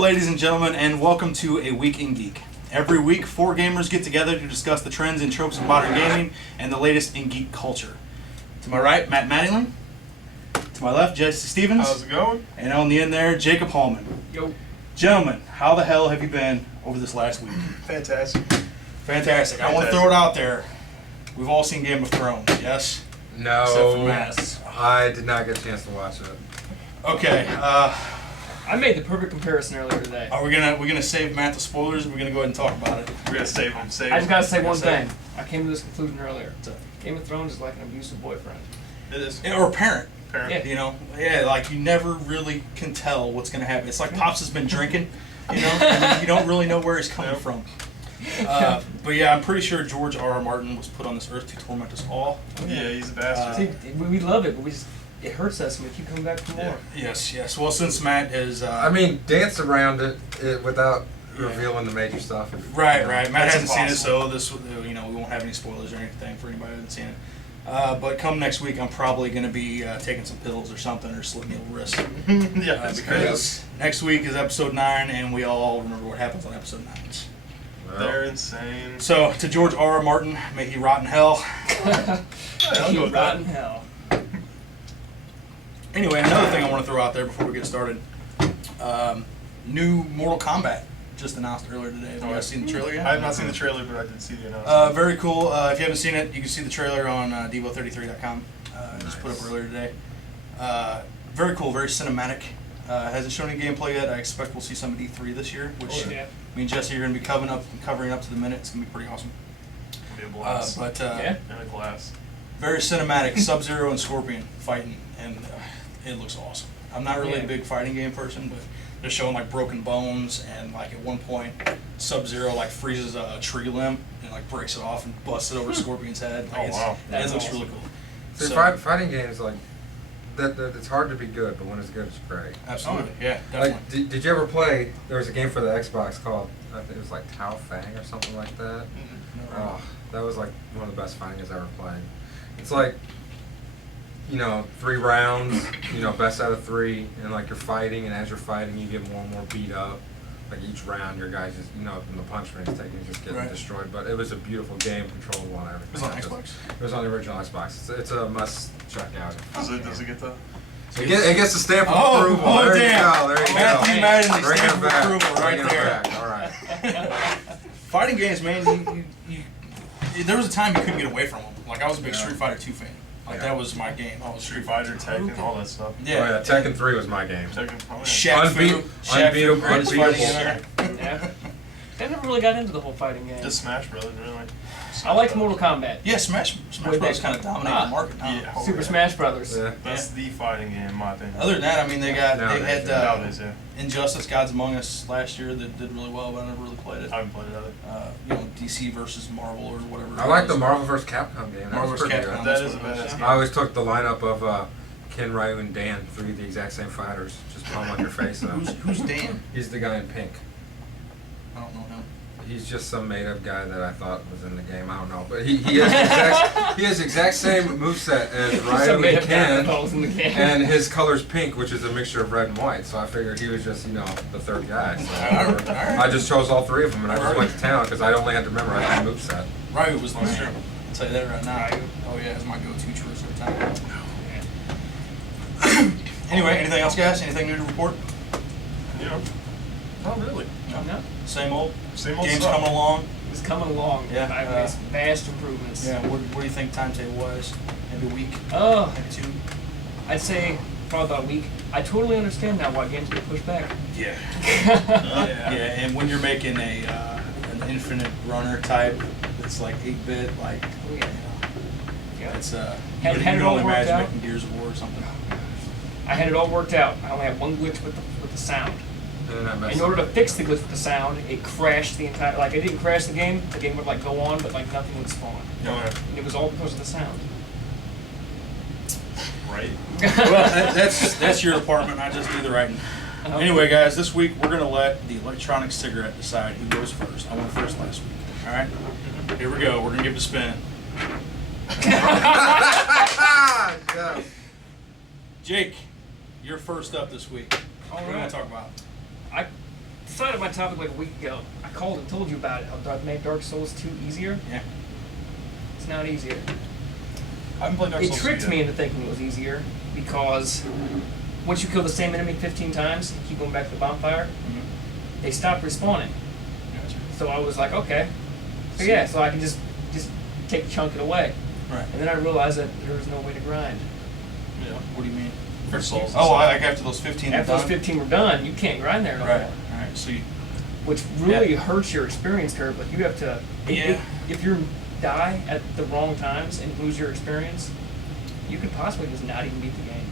ladies and gentlemen, and welcome to A Week in Geek. Every week, four gamers get together to discuss the trends and tropes of modern gaming and the latest in geek culture. To my right, Matt Mattingly. To my left, Jesse Stevens. How's it going? And on the end there, Jacob Hallman. Yo. Gentlemen, how the hell have you been over this last week? Fantastic. I want to throw it out there. We've all seen Game of Thrones, yes? No, Except for Matt. I did not get a chance to watch it. Okay, I made the perfect comparison earlier today. are we gonna save Matt the spoilers, or are we gonna go ahead and talk about it? We're gonna save him. I just gotta say one Same. thing. I came to this conclusion earlier. Game of Thrones is like an abusive boyfriend. It is. Yeah, or a parent. Yeah. You know, like you never really can tell what's gonna happen. It's like Pops has been drinking, you know, and you don't really know where he's coming from. But yeah, I'm pretty sure George R.R. Martin was put on this earth to torment us all. Yeah, he's a bastard. See, we love it, but it hurts us and we keep coming back for more. Yes. Well, since Matt is, I mean, dance around it without revealing the major stuff. right. Matt That's hasn't seen it, impossible. so this, we won't have any spoilers or anything for anybody who hasn't seen it. But come next week, I'm probably going to be taking some pills or something, or slitting the wrist. Yeah, that's Because next week is episode 9, and we all remember what happens on episode 9. They're insane. So, to George R.R. Martin, may he rot in hell. I'll go with that. Rotten hell. Anyway, another thing I want to throw out there before we get started. New Mortal Kombat just announced earlier today. Have you guys seen the trailer yet? I have not seen the trailer, but I did see the announcement. Very cool. If you haven't seen it, you can see the trailer on Devo33.com. Just put up earlier today. Very cool, very cinematic. Hasn't shown any gameplay yet. I expect we'll see some at E3 this year, which Yeah. me and Jesse are going to be covering up to the minute. It's going to be pretty awesome. It'll be a blast. Yeah. In a glass. Very cinematic. Sub-Zero and Scorpion fighting, and it looks awesome. I'm not really a big fighting game person, but they're showing like broken bones, and like at one point, Sub-Zero like freezes a tree limb and like breaks it off and busts it over Scorpion's head. Like, wow. It looks really cool. See, So- fighting games like that. It's hard to be good, but when it's good, it's great. Absolutely, yeah, definitely. Like, did you ever play? There was a game for the Xbox called, I think it was like Tao Fang or something like that. Oh, that was like one of the best fighting games I ever played. It's like, 3 rounds, best out of 3, and like you're fighting, and as you're fighting, you get more and more beat up. Like each round, your guys just, in the punch ring is taking, just getting destroyed. But it was a beautiful game, controllable and everything. It was on Xbox? It was on the original Xbox. It's a must check out. Does it get the? It gets the stamp of approval. Oh, There damn. you go. There you Matthew go. Madden, Bring stamp it of back. approval right Bring it there. back. All right. Fighting games, man, there was a time you couldn't get away from them. Like, I was a big Street Fighter 2 fan. Like, that was my game. I was Street Fighter, Tekken, all that stuff. Oh, yeah, Tekken 3 was my game. Tekken, oh, yeah. Shaq Fu, Unbeatable. greatest fighting ever. Yeah. I never really got into the whole fighting game. Just Smash Brothers, really. I liked Mortal Kombat. Yeah, Smash Bros. Kind of dominated the market now. Yeah. Oh, Super yeah. Smash Brothers. Yeah. That's the fighting game, in my opinion. Other than that, I mean, they had Nowadays, yeah. Injustice: Gods Among Us last year that did really well, but I never really played it. I haven't played it either. DC versus Marvel or whatever. I like the Marvel vs. Capcom game. That Marvel was vs. pretty Capcom. good. That is a badass game. I always took the lineup of Ken, Ryu, and Dan, 3 of the exact same fighters. Just palm on your face. Who's Dan? He's the guy in pink. I don't know him. He's just some made-up guy that I thought was in the game. I don't know, but he has the exact same moveset as Ryu and Ken, and his color's pink, which is a mixture of red and white. So I figured he was just, the third guy. So I just chose all 3 of them, and I just went to town because I only had to memorize the moveset. Ryu was the man. I'll tell you that right now. Oh yeah, it's my go-to choice every time. Anyway, anything else, guys? Anything new to report? Not really. No. Same old. Games stuff. coming along. It's coming along. Yeah. I made some vast improvements. Yeah. What do you think timetable-wise? Maybe a week? Oh, Maybe 2? I'd say probably about a week. I totally understand now why games get pushed back. Yeah. Yeah, and when you're making an infinite runner type that's like 8-bit, like, Yeah. it's Had you it can all only worked imagine out. making Gears of War or something. I had it all worked out. I only had one glitch with the sound. And then I messed In order to up. fix the glitch with the sound, it crashed the entire. Like, it didn't crash the game. The game would like go on, but like nothing would spawn. Yeah. And it was all because of the sound. Right. Well, that's your department. I just do the writing. Anyway, guys, this week we're gonna let the electronic cigarette decide who goes first. I went first last week. All right. Here we go. We're gonna give it a spin. Yeah. Jake, you're first up this week. What are we gonna talk about? decided my topic like a week ago. I called and told you about it. How I made Dark Souls 2 easier. Yeah. It's not easier. I haven't played Dark It Souls tricked 2 me yet. into thinking it was easier because once you kill the same enemy 15 times, you keep going back to the bonfire, they stop respawning. Gotcha. So I was like, okay. So yeah, so I can just chunk it away. Right. And then I realized that there was no way to grind. Yeah. What do you mean? For Souls. Oh, like after those 15 After are those done? 15 were done, you can't grind there no Right. more. All right. So you, Which really hurts your experience curve. Like you have to, Yeah. if you die at the wrong times and lose your experience, you could possibly just not even beat the game.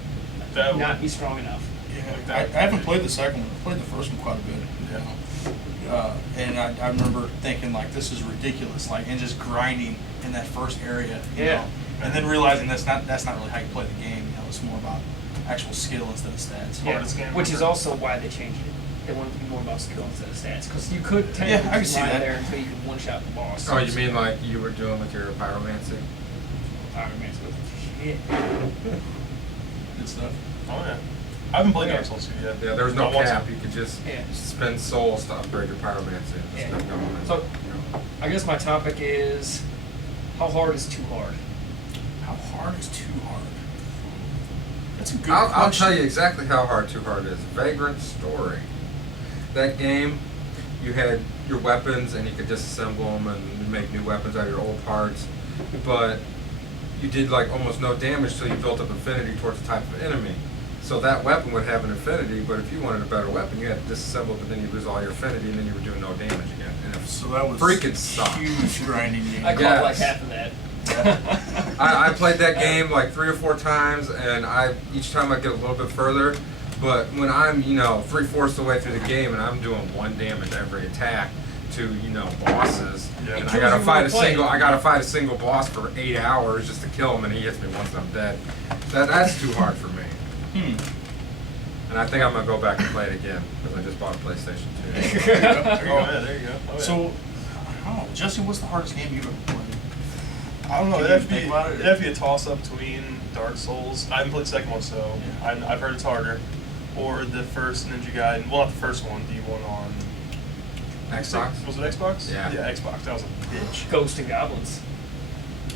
That Not would- be strong enough. yeah, I haven't played the second one. I played the first one quite a bit. You know? And I remember thinking like this is ridiculous, like and just grinding in that first area. You Yeah. know? And then realizing that's not really how you play the game. You know, it's more about actual skill instead of stats. Hardest game Which is ever. also why they changed it. They wanted to be more about skill instead of stats. Because you could Yeah, I technically can just see lie that. there until you could one-shot the boss. Oh, you mean like you were doing with your pyromancy? Iron Man's with shit. Good stuff. Oh yeah. I haven't played Yeah. Dark Souls 2 yet. Yeah, there's no I want to. cap. You could just Yeah. spend souls to upgrade your pyromancy and just Yeah. keep going. So- you know. I guess my topic is, how hard is too hard? How hard is too hard? That's a good I'll question. tell you exactly how hard Too Hard is. Vagrant Story. That game, you had your weapons and you could disassemble them and make new weapons out of your old parts, but you did like almost no damage till you built up affinity towards the type of enemy. So that weapon would have an affinity, but if you wanted a better weapon, you had to disassemble it, but then you lose all your affinity and then you were doing no damage again. And it So that was freaking sucked. huge grinding game. I caught Yes. like half of that. I played that game like 3 or 4 times, and each time I get a little bit further. But when I'm 3/4 the way through the game and I'm doing 1 damage every attack to bosses, Yeah. and It I kills gotta you fight a real quick. single boss for 8 hours just to kill him, and he hits me once I'm dead. That's too hard for me. And I think I'm gonna go back and play it again because I just bought a PlayStation 2. There you go. There you Oh go. yeah, there you go. Oh, yeah. So, I don't know, Jesse, what's the hardest game you've ever played? I don't know. Can It'd you have, to be, think about it? it'd have to be a toss-up between Dark Souls. I haven't played the second one, so Yeah. I've heard it's harder. Or the first Ninja Gaiden. Well, not the first one. The one on Xbox? Was it Xbox? Yeah. Yeah, Xbox. That was a bitch. Ghosts and Goblins.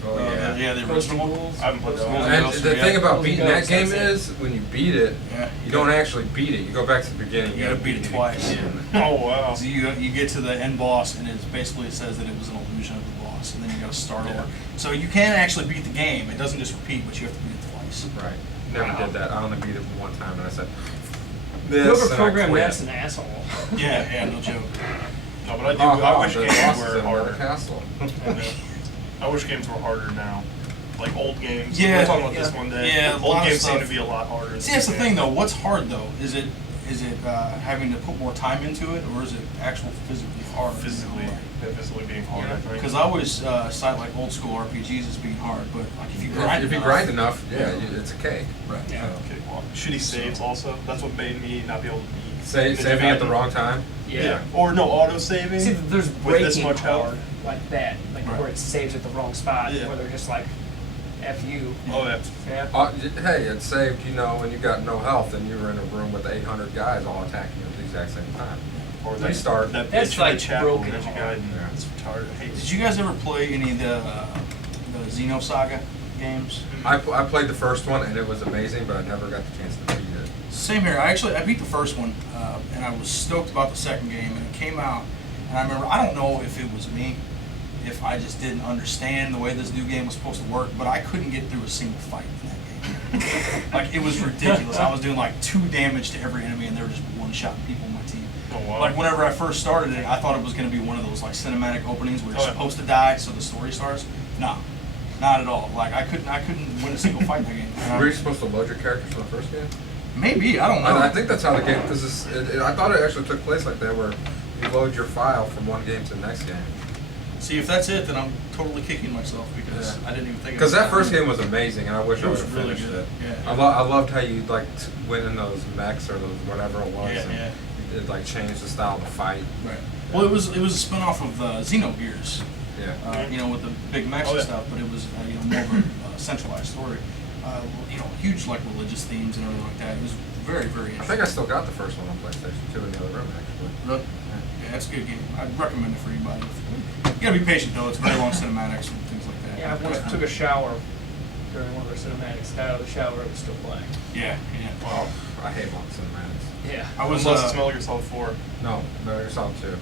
Oh yeah. Yeah, the Ghosts and original one. Ghouls. I haven't played that one. And Ghosts, the yeah. thing about Those beating ghosts, that game that's is, when you beat it, Yeah. you don't actually beat it. You go back to the beginning. You gotta beat it twice. again. Oh wow. So you get to the end boss, and it basically says that it was an illusion of the boss, and then you got to start Yeah. over. So you can actually beat the game. It doesn't just repeat, but you have to beat it twice. Right. Never Wow. did that. I only beat it one time, and I said, Whoever and I programmed quit. that's an asshole. Yeah, no joke. No, but I do. Oh, I wish the games boss is were in another harder. castle. Yeah. I wish games were harder now. Like old games. Yeah, We'll talk about yeah. this one day. Yeah, a lot Old of games seem stuff. to be a lot harder. See, that's the thing though. What's hard though? Is it having to put more time into it, or is it actual physically hard? Physically being hard, Yeah. I think. Because I always cite like old school RPGs as being hard, but like if you grind If you enough- grind enough, yeah, Yeah. it's a cake. Right. Yeah. Okay, well, shitty saves also. That's what made me not be able to beat. Ninja Saving at the Gaiden. wrong time. Yeah. Or no auto saving. See, there's with this breaking much hard health. like that, like Right. where it saves at the wrong spot, Yeah. where they're just like, F you. Oh yeah. Yeah. Hey, it saved, when you got no health and you were in a room with 800 guys all attacking you at the exact same time. Or Restart. That That's bitch like in the chapel broken Ninja hard. Gaiden. Yeah. It's retarded. I hate Did you guys ever play any of the Xenosaga games? I played the first one and it was amazing, but I never got the chance to beat it. Same here. I beat the first one, and I was stoked about the second game, and it came out, and I remember, I don't know if it was me, if I just didn't understand the way this new game was supposed to work, but I couldn't get through a single fight in that game. Like, it was ridiculous. I was doing like 2 damage to every enemy, and they were just one-shotting people on my team. Oh wow. Like, whenever I first started it, I thought it was going to be one of those like cinematic openings where you're Oh, yeah. supposed to die, so the story starts. No, not at all. Like, I couldn't win a single fight in that game. Were you supposed to load your characters from the first game? Maybe, I don't know. I think that's how the game, because I thought it actually took place like that, where you load your file from one game to the next game. See, if that's it, then I'm totally kicking myself because Yeah. I didn't even think. Because that first game was amazing, and I wish It I would was have really finished good. it. Yeah. I loved how you went in those mechs or those whatever it was, Yeah, and yeah. it like changed the style of the fight. Right. Well, it was a spinoff of Xenogears, Yeah. with the big mechs Oh, and yeah. stuff, but it was more of a centralized story. Huge like religious themes and everything like that. It was very, very I interesting. think I still got the first one on PlayStation 2 in the other room, actually. Really? Yeah, that's a good game. I'd recommend it for anybody. You gotta be patient though. It's very long cinematics and things like that. Yeah, I once took a shower during one of our cinematics. Got out of the shower, it was still playing. Yeah, yeah. Oh, I hate long cinematics. Yeah. I was Unless it's Metal Gear Solid 4. No, Metal Gear Solid 2.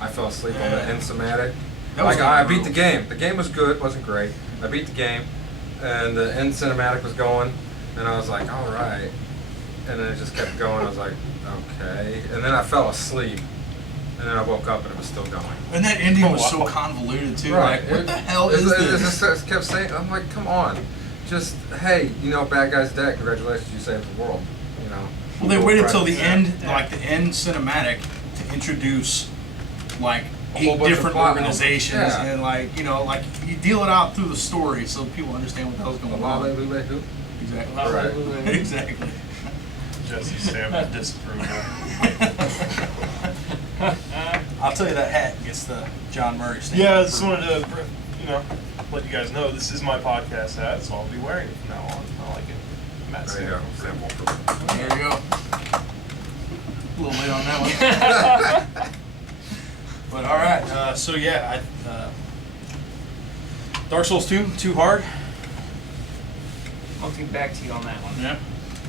I fell asleep on the Yeah. end cinematic. That was Like, I brutal. beat the game. The game was good, wasn't great. I beat the game, and the end cinematic was going, and I was like, all right. And then it just kept going. I was like, okay. And then I fell asleep, and then I woke up and it was still going. And that ending Oh, was so wow. convoluted too. Right. Like, what the hell It is this? just kept saying, I'm like, come on. Just, hey, you know, bad guy's dead. Congratulations, you saved the world. You know. Well, they waited till the Yeah. end, Yeah. like the end cinematic, to introduce like A whole 8 bunch of different plot organizations, elements. Yeah. and like, you know, like you deal it out through the story so people understand what the hell's going on. Who? Exactly. Right. Exactly. Jesse stamp disapproval. I'll tell you that hat gets the John Murray stamp. Yeah, I just wanted to, let you guys know this is my podcast hat, so I'll be wearing it from now on. I like it. Matt There you go. stamp. There you go. A little late on that one. But all right, so yeah, Dark Souls 2, too hard. I'll get back to you on that one. Yeah.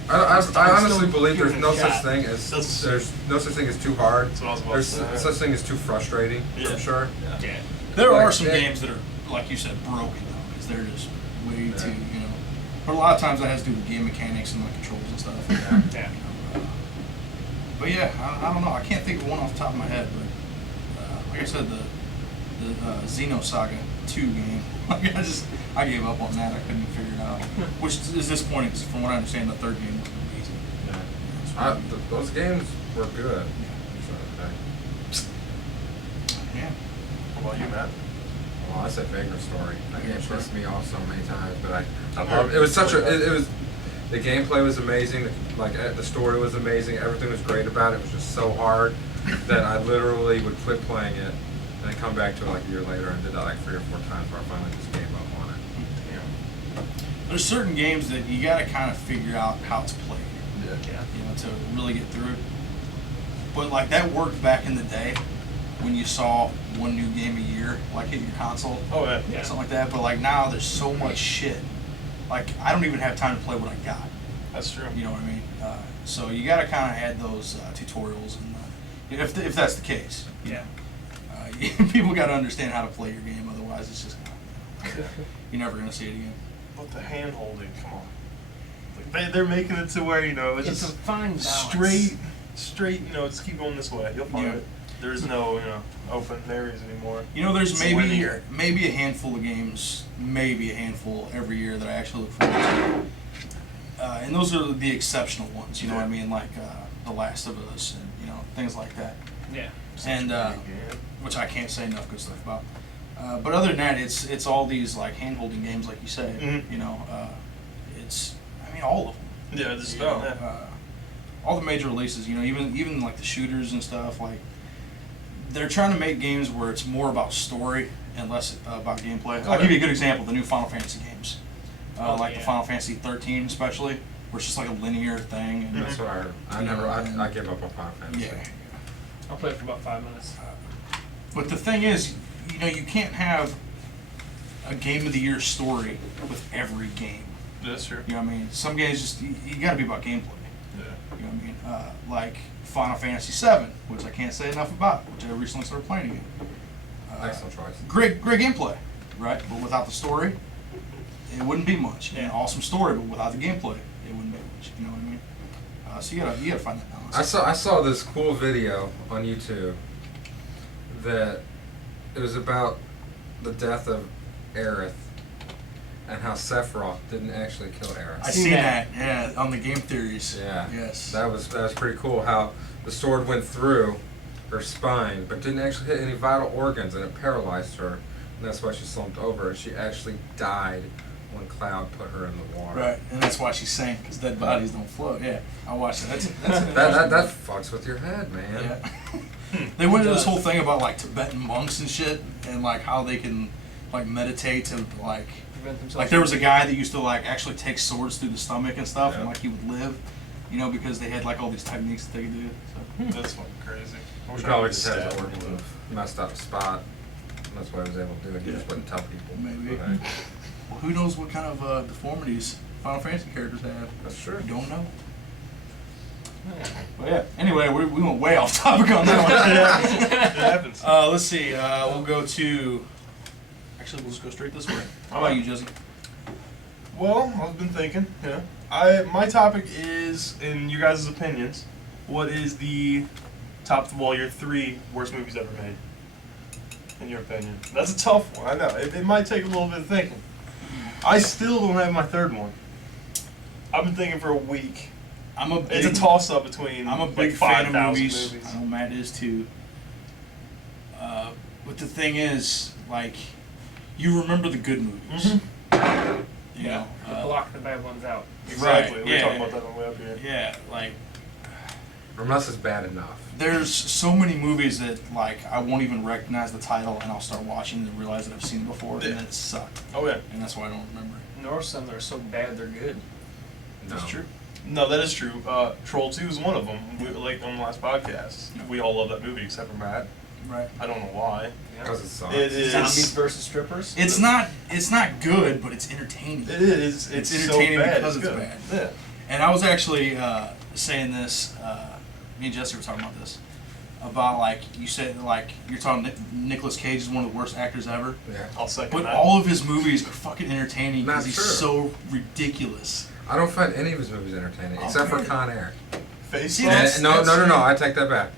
I honestly Still believe there's giving no it a such shot. thing as That's- there's no such thing as too hard. That's what I was about There's to say. such thing as too frustrating. Yeah. I'm sure. Yeah. There Like, are some yeah. games that are, like you said, broken though, because they're just way Yeah. too, you know. But a lot of times that has to do with game mechanics and like controls and stuff. Yeah. Yeah. But yeah, I don't know. I can't think of one off the top of my head, but like I said, the Xenosaga 2 game, I gave up on that. I couldn't figure it out, which is disappointing because from what I understand, the third game was amazing. Yeah. Those games were good. So, Yeah. What about you, Matt? well, I said Vagrant Story. That game sure. pissed me off so many times, but I I've loved heard it. It was such a. about It was. The gameplay was amazing. The story was amazing. Everything was great about it. It was just so hard that I literally would quit playing it and then come back to it like a year later and did that like 3 or 4 times where I finally just gave up on it. Yeah. There's certain games that you got to kind of figure out how it's played, Yeah. you know, to really get through it. But like that worked back in the day when you saw one new game a year, like hit your console, Oh, yeah. Yeah. something like that. But like now, there's so much shit. Like I don't even have time to play what I got. That's true. You know what I mean? So you got to kind of add those tutorials, and if that's the case, Yeah. people got to understand how to play your game. Otherwise, it's just you're never gonna see it again. But the hand holding, come on. Like they're making it to where, it's It's a just fine balance. straight, just keep going this way. You'll find Yeah. it. There's no, open areas anymore. You know, there's It's maybe linear. a handful of games, maybe a handful every year that I actually look forward to. And those are the exceptional ones, you know what I mean? Like The Last of Us and, things like that. Yeah. And which I can't say enough good stuff about. But other than that, it's all these like hand-holding games, like you say. Mhm. It's all of them. Yeah, just You know, about, yeah. all the major releases, even like the shooters and stuff, like they're trying to make games where it's more about story and less about gameplay. I'll give you a good example: the new Final Fantasy games, like the yeah. Final Fantasy 13, especially, where it's just like a linear thing. And That's what I heard. I gave up on Final Fantasy. yeah. I'll play it for about 5 minutes. But the thing is, you can't have a game of the year story with every game. That's true. You know what I mean? Some games just you got to be about gameplay. Yeah. You know what I mean? Like Final Fantasy 7, which I can't say enough about, which I recently started playing again. Excellent choice. Great gameplay, right? But without the story, it wouldn't be much. Yeah. Awesome story, but without the gameplay, it wouldn't be much. You know what I mean? So you gotta find that balance. I saw this cool video on YouTube that it was about the death of Aerith and how Sephiroth didn't actually kill Aerith. I seen seen that. that. Yeah, on the game theories. Yeah. Yes. That was pretty cool. How the sword went through her spine, but didn't actually hit any vital organs, and it paralyzed her. And that's why she slumped over. She actually died when Cloud put her in the water. Right, and that's why she sank, because dead bodies don't float. Yeah, I watched that. That's an That fucks with your head, man. Yeah. They went into this whole thing about like Tibetan monks and shit, and like how they can like meditate to like Prevent themselves there was a guy that used to like actually take swords through the stomach and stuff, and Yeah. like he would live. you know, because they had like all these techniques that they could do. So. That's fucking crazy. I He wish I probably could just had his stab organs people. of messed up spot. That's why he was able to do it. He just wouldn't tell people. Maybe. Right. Well, who knows what kind of deformities Final Fantasy characters have? That's true. We don't know. But yeah. Anyway, we went way off topic on that one. It happens. Let's see. We'll go to. Actually, we'll just go straight this way. How about you, Jesse? Well, I've been thinking. Yeah. My topic is, in you guys' opinions, what is the your 3 worst movies ever made? In your opinion, that's a tough one. I know it might take a little bit of thinking. I still don't have my 3rd one. I've been thinking for a week. It's a toss-up between. I'm a big like fan of 5,000 movies. I know Matt is too. But the thing is, like, you remember the good movies. Mhm. You know, Block the bad ones out. Exactly. Right, We were yeah. talking about that on the way up here. yeah, like Unless it's bad enough. there's so many movies that like I won't even recognize the title, and I'll start watching and realize that I've seen it before, Yeah. and then it sucked, Oh yeah. and that's why I don't remember it. Nor some that are so bad they're good. No. That's true. No, that is true. Troll 2 is one of them. Like on the last podcast, Yeah. we all love that movie except for Matt. Right. I don't know why. Because it sucks. It is. Zombies versus strippers. It's not good, but it's entertaining. It is. It's so entertaining bad, because it's good. bad. Yeah. And I was actually saying this. Me and Jesse were talking about this. About like you said, like you're talking. Nicolas Cage is one of the worst actors ever. Yeah. I'll second But that. all of his movies are fucking entertaining because Not he's true. so ridiculous. I don't find any of his movies entertaining, Oh, except for man. Con Air. Face See, Off. that's- No, I take that back.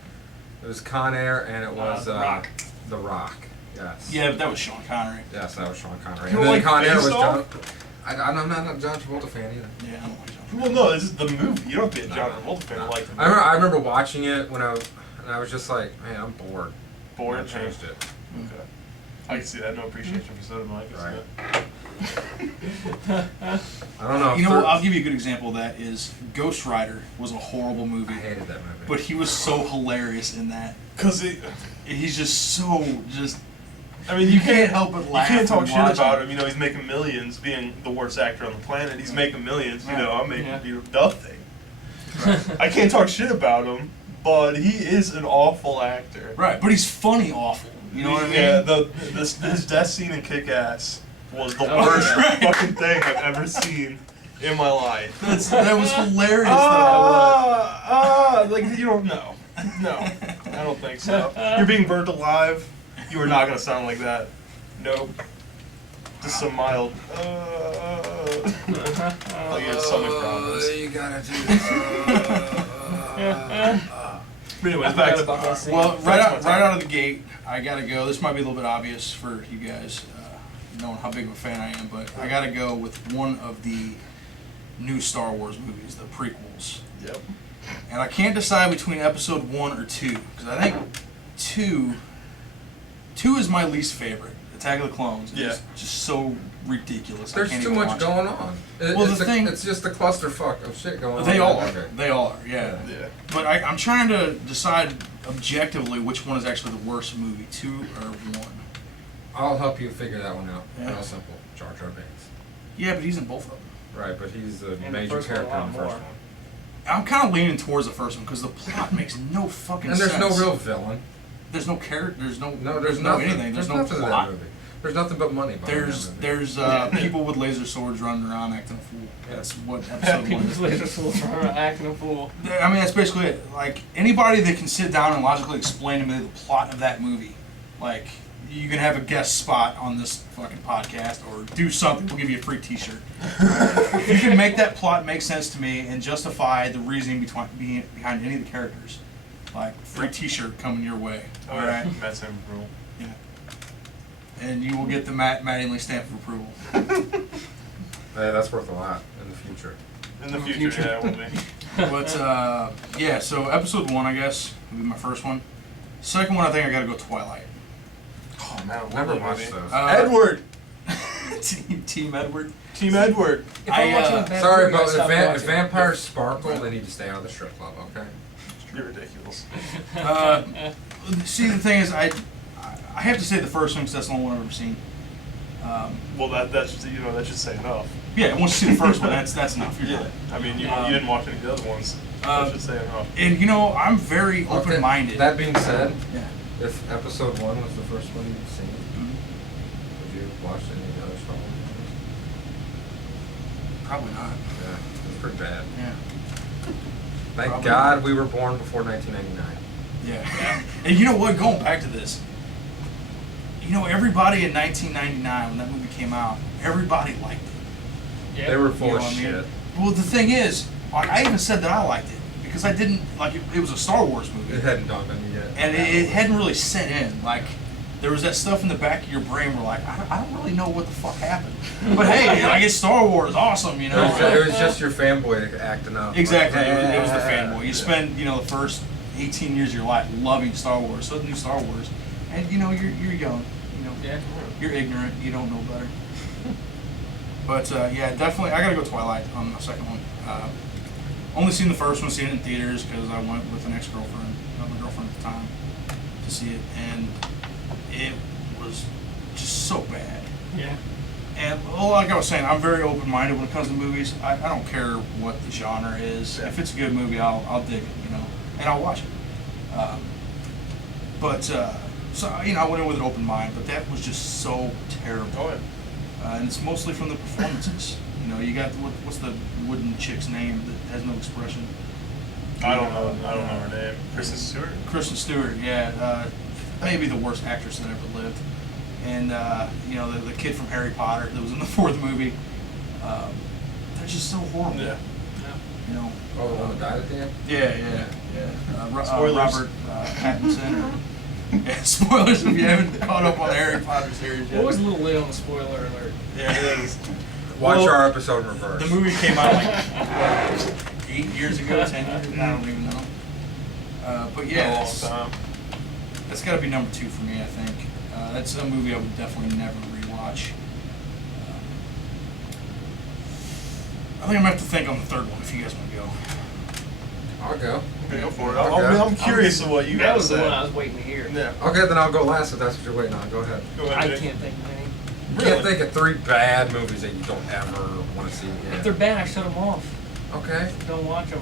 It was Con Air and it was The Rock. The Rock. Yes. Yeah, but that was Sean Connery. Yes, that was Sean Connery. You And don't then like Con Air Face was John. Off? I'm not a John Travolta fan either. Yeah, I don't like Sean. Well, no, this is the movie. You don't have to be a John Travolta fan to like the movie. I remember watching it when I was just like, man, I'm bored. Bored. And I changed it. Okay. I can see that. No appreciation for cinema. I can see Right. that. I don't know. You know what? I'll give you a good example of that. Is Ghost Rider was a horrible movie, I hated that movie. but he was so hilarious in that. Cause He's just so I mean, You can't help but You laugh can't talk when shit watching about it. him. You know, he's making millions, being the worst actor on the planet. He's making millions. You know, I'm making Yeah. nothing. I can't talk shit about him, but he is an awful actor. right, but he's funny awful. You know what I mean? Yeah, his death scene in Kick-Ass was the Oh, worst yeah. fucking thing I've ever seen in my life. That was hilarious. though. Like you don't know. No, I don't think so. You're being burnt alive. You are not gonna sound like that. Nope. Just some mild. Like you have stomach problems. You gotta do this. But anyways, I back forgot to about that scene. Well, That's my right time. out of the gate, I gotta go. This might be a little bit obvious for you guys, knowing how big of a fan I am, but I gotta go with one of the new Star Wars movies, the prequels. Yep. And I can't decide between episode 1 or 2, because I think 2 is my least favorite. Attack of the Clones. Yeah. It's just so ridiculous. There's I can't too even much watch it. going on. Well, It's just a clusterfuck of shit going on. They all are. Okay. They all are, yeah. Yeah. But I'm trying to decide objectively which one is actually the worst movie, 2 or 1. I'll help you figure that one out. Yeah. Real simple. Jar Jar Binks. Yeah, but he's in both of them. Right, but he's a the major first one a character lot in the first more. one. I'm kind of leaning towards the first one because the plot makes no fucking And sense. there's no real villain. There's no character. There's no. No, there's no nothing. anything. There's no nothing to that plot. movie. There's nothing but money behind There's that movie. there's people with laser swords running around acting a fool. That's what episode 1 People's is. laser fools are acting a fool. I mean, that's basically it. Like anybody that can sit down and logically explain to me the plot of that movie, like you can have a guest spot on this fucking podcast or do something. We'll give you a free T-shirt. If you can make that plot make sense to me and justify the reasoning behind any of the characters, like free T-shirt coming your way. All All right. Matt Sam rule. Yeah. And you will get the Mattingly stamp of approval. Hey, that's worth a lot in the future. In the future, yeah, it will be. But yeah, so episode 1, I guess, would be my first one. Second one, I think I gotta go Twilight. Oh man, I Never love that watched movie. those. Edward, Team Edward. Team Edward. If I'm watching a bad Sorry, movie, I but stop if watching. vampires sparkle, they need to stay out of the strip club, okay? You're ridiculous. See, the thing is, I have to say the first one because that's the only one I've ever seen. Well, that's that should say enough. Yeah, once you see the first one, that's enough. You're Yeah. done. I mean, you didn't watch any of the other ones. I should say enough. And you know, I'm very Okay, open-minded. That being said, Yeah. if episode 1 was the first one you'd seen, Mhm. would you have watched any of the other Star Wars movies? Probably not. Yeah, it's pretty bad. Yeah. Thank Probably God we were born before 1999. Yeah. And you know what? Going back to this, you know, everybody in 1999 when that movie came out, everybody liked it. Yeah. They were You full know of what I mean? shit. Well, the thing is, like, I even said that I liked it because I didn't like it. It was a Star Wars movie, It hadn't dawned on you yet. and it hadn't really set in. Like, there was that stuff in the back of your brain where, like, I don't really know what the fuck happened. But hey, like, it's Star Wars, awesome, you know. It was just your fanboy acting up. Exactly, Like, it was the "Ah." fanboy. You spend, you know, the first 18 years of your life loving Star Wars, so the new Star Wars, and you know you're young, you know, Yeah. you're ignorant, you don't know better. But yeah, definitely, I gotta go Twilight on the second one. Only seen the first one, seen it in theaters because I went with an ex-girlfriend, not my girlfriend at the time, to see it, and it was just so bad. Yeah. And well, like I was saying, I'm very open-minded when it comes to movies. I don't care what the genre is. Yeah. If it's a good movie, I'll dig it, you know, and I'll watch it. So you know, I went in with an open mind, but that was just so terrible. Oh, yeah. And it's mostly from the performances. You know, you got what's the wooden chick's name that has no expression? I don't know her name. Kristen Stewart? Kristen Stewart, yeah, maybe the worst actress that ever lived. And you know, the kid from Harry Potter that was in the fourth movie. They're just so horrible. Yeah. You know. Oh, the one that died at the end? Yeah. Spoilers. Robert Pattinson. Yeah, spoilers if you haven't caught up on the Harry Potter series yet. What was a little late on the spoiler alert? Yeah, it is. Watch Well, our episode in reverse. The movie came out like what, 8 years ago, 10 years ago. I don't even know. But yeah, A long that's, time. that's got to be number 2 for me. I think that's a movie I would definitely never rewatch. I think I'm gonna have to think on the third one if you guys want to go. I'll go. Okay, go for it. Okay. I'm curious of what you That guys was the say. one I was waiting to hear. Yeah. Okay, then I'll go last if that's what you're waiting on. Go ahead. Go ahead, I Jake. can't think of any. You can't think of 3 bad movies that you don't ever want to see again. If they're bad, I shut them off. Okay. Don't watch them.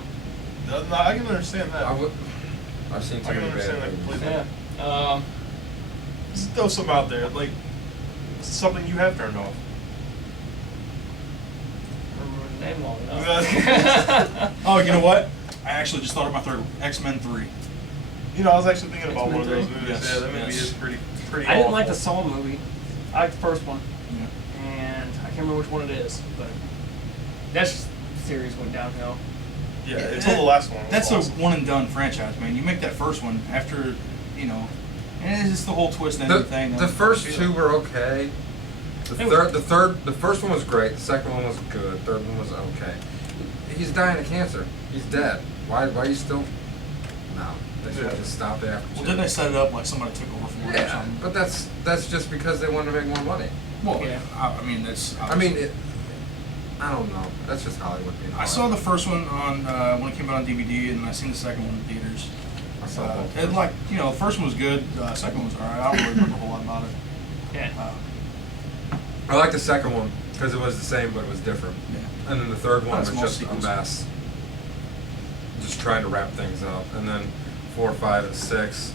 No, I can understand that. I've seen too I can many understand bad that movies. completely. Yeah. Just throw some out there, like something you have turned off. Remember the name long enough. Oh, you know what? I actually just thought of my third one. X-Men 3. You know, I was actually thinking about one of those X-Men movies. Yes, Yeah, that movie yes. is pretty. I didn't like awful. the Saw movie. I liked the first one, Yeah. and I can't remember which one it is, but that series went downhill. Yeah, until the last one. Was That's awesome. a one and done franchise, man. You make that first one after, you know, and it's just the whole twist ending thing. The first 2 were okay. The first one was great. The second one was good. Third one was okay. He's dying of cancer. He's dead. Why are you still? No, they should have just stopped after. Well, 2. didn't they set it up like somebody took over for it or Yeah, something? but that's just because they wanted to make more money. Well, Yeah. I mean, that's. I mean, I don't know. That's just Hollywood being I saw Hollywood. the first one on when it came out on DVD, and I seen the second one in theaters. I saw both. And like, you know, the first one was good. Second one was alright. I don't really remember a whole lot about it. Yeah. I like the second one because it was the same, but it was different. Yeah. And then the third one That's was more just sequels. a mess. Just trying to wrap things up. And then 4, 5, and 6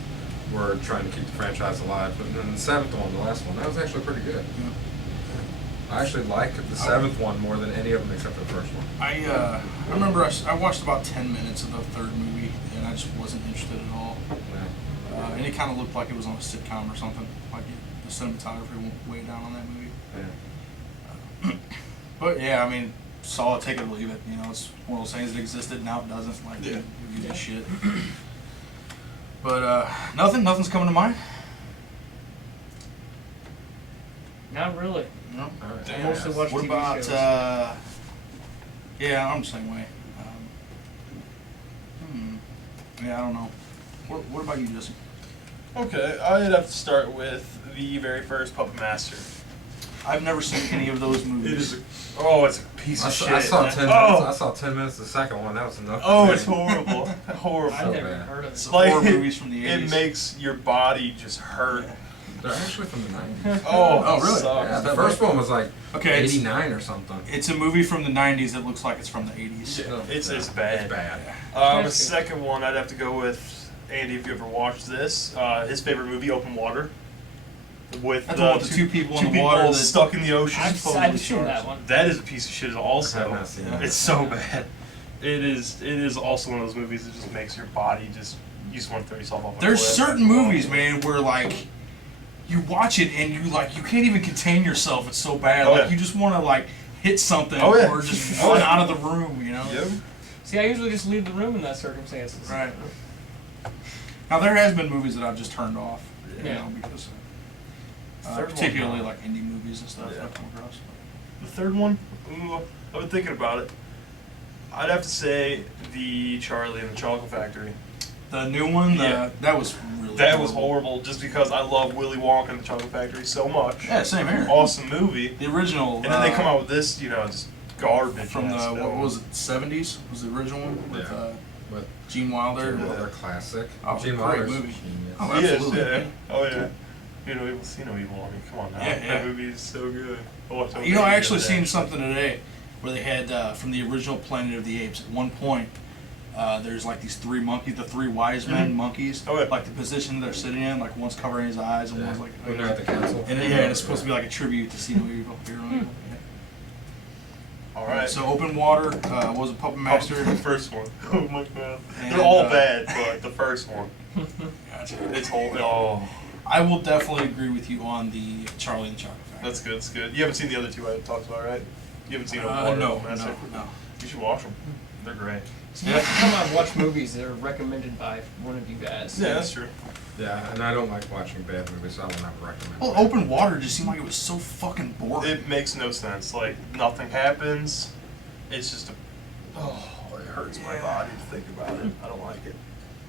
were trying to keep the franchise alive. But then the 7th one, the last one, that was actually pretty good. Yeah. I actually liked the 7th one more than any of them except for the first one. I remember I watched about 10 minutes of the third movie, and I just wasn't interested at all. Yeah. And it kind of looked like it was on a sitcom or something. Like the cinematography went way down on that movie. Yeah. But yeah, I mean, saw it, take it or leave it. You know, it's one of those things that existed, now it doesn't. Like, Yeah. who gives a shit. But nothing's coming to mind. Not really. No. All right. I mostly watch What TV about? shows. Yeah, I'm the same way. Yeah, I don't know. What about you, Jesse? Okay, I'd have to start with the very first Puppet Master. I've never seen any of those movies. It is it's a piece I of saw, shit. I saw 10 minutes. Oh, I saw 10 minutes of the second one. That was enough. oh, for it's me. horrible, horrible. I've never bad. heard of It's it. horror movies from the 80s. It makes your body just hurt. They're actually from the 90s. Oh, really? sucks. Yeah, the first one was like Okay, 89 or something. it's a movie from the 90s that looks like it's from the 80s. Yeah, it's It's bad. bad. The second one, I'd have to go with Andy. If you ever watched this, his favorite movie, Open Water, with That's the one with the two people in the water that- stuck in the ocean. I've seen that one. That is a piece of shit. I Also, have not seen that. it's so bad. It is also one of those movies that just makes your body you just want to throw yourself off. There's certain movies, man, where like you watch it and you can't even contain yourself. It's so bad. Oh, like yeah. you just want to like hit something Oh, yeah. or just Oh, run yeah. out of the room. You know. Yep. See, I usually just leave the room in that circumstances. Right. Now there has been movies that I've just turned off. You Yeah. know, because Third one, particularly huh? like indie movies and stuff Yeah. I've come across. The third one, ooh, I've been thinking about it. I'd have to say the Charlie and the Chocolate Factory. The new one, Yeah. that was really That was horrible, just because I love Willy Wonka and the Chocolate Factory so much. Yeah, same here. Awesome movie. The original. And then they come out with this, just garbage. from the ass what film. was it, 70s? Was the original one with Yeah. With Gene Wilder? Gene Wilder classic. Oh, Gene great Wilder's movie. genius. Oh, Yes, absolutely. yeah. Oh yeah. You know evil, see no evil. I mean, come on now. Yeah, yeah. That movie is so good. I watched it You know, I the actually other day. seen something today where they had from the original Planet of the Apes. At one point, there's like these three monkeys, the three wise men Mhm. monkeys. Oh, yeah. Like the position they're sitting in, like one's covering his eyes and Yeah. one's like. When they're at the council. And yeah, and it's supposed to be like a tribute to See No Evil. Hear No Evil. All right. So Open Water was a Puppet Master. The first one. Oh my god. And, They're all bad, but the first one. Gotcha. It's whole. Oh, I will definitely agree with you on the Charlie and the Chocolate Factory. that's good. That's good. You haven't seen the other two I talked about, right? You haven't seen Open Water? No, and Master? no. You should watch them. They're great. So every time I watch movies that are recommended by one of you guys. Yeah, that's true. Yeah, and I don't like watching bad movies, so I will not recommend Well, it. Open Water just seemed like it was so fucking boring. It makes no sense. Like nothing happens. It's just it hurts my body to think about it. I don't like it.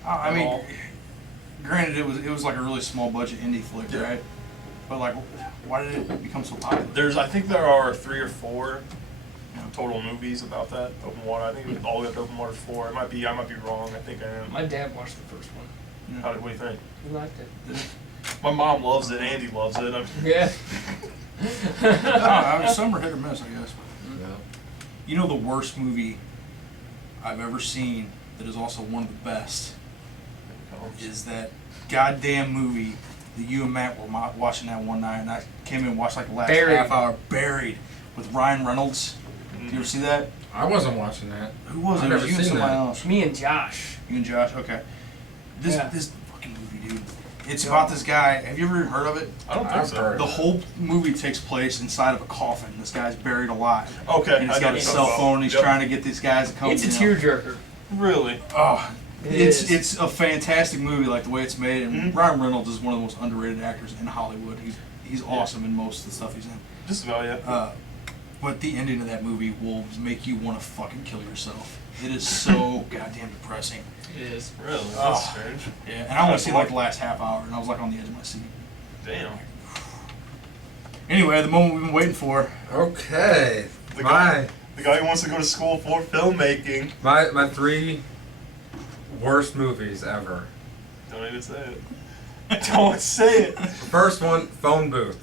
I at mean, all. granted, it was like a really small budget indie flick, Yeah. right? But like, why did it become so popular? I think there are 3 or 4 total movies about that Open Water. I think it was all the way up to Open Water 4. I might be wrong. I think I am. My dad watched the first one. Yeah. What do you think? He liked it. My mom loves it. Andy loves it. Yeah. I mean, some are hit or miss, I guess. Yeah. You know the worst movie I've ever seen that is also one of the best is that goddamn movie that you and Matt were watching that one night, and I came in and watched like the last Buried. half hour. Buried with Ryan Reynolds. Did you ever see that? I wasn't watching that. Who was it? I've It was never you and seen somebody that. else. Me and Josh. You and Josh. Okay. This Yeah. this fucking movie, dude. It's about this guy. Have you ever heard of it? I don't think I've so. heard. The whole movie takes place inside of a coffin. This guy's buried alive. Okay. And he's I know got what his you're cell talking phone. about. And he's Yep. trying to get these guys to come. It's a you know. tearjerker. Really? Oh, It it's is. a fantastic movie, like the way it's made. And Mhm. Ryan Reynolds is one of the most underrated actors in Hollywood. He's awesome in most of the stuff he's in. Just about, yeah. But the ending of that movie will make you want to fucking kill yourself. It is so goddamn depressing. It is. Really? That's Oh. strange. Yeah, and I only seen like the last half hour, and I was like on the edge of my seat. Damn. Anyway, the moment we've been waiting for. Okay. The My guy, the guy who wants to go to school for filmmaking. my 3 worst movies ever. Don't even say it. Don't say it. The first one, Phone Booth.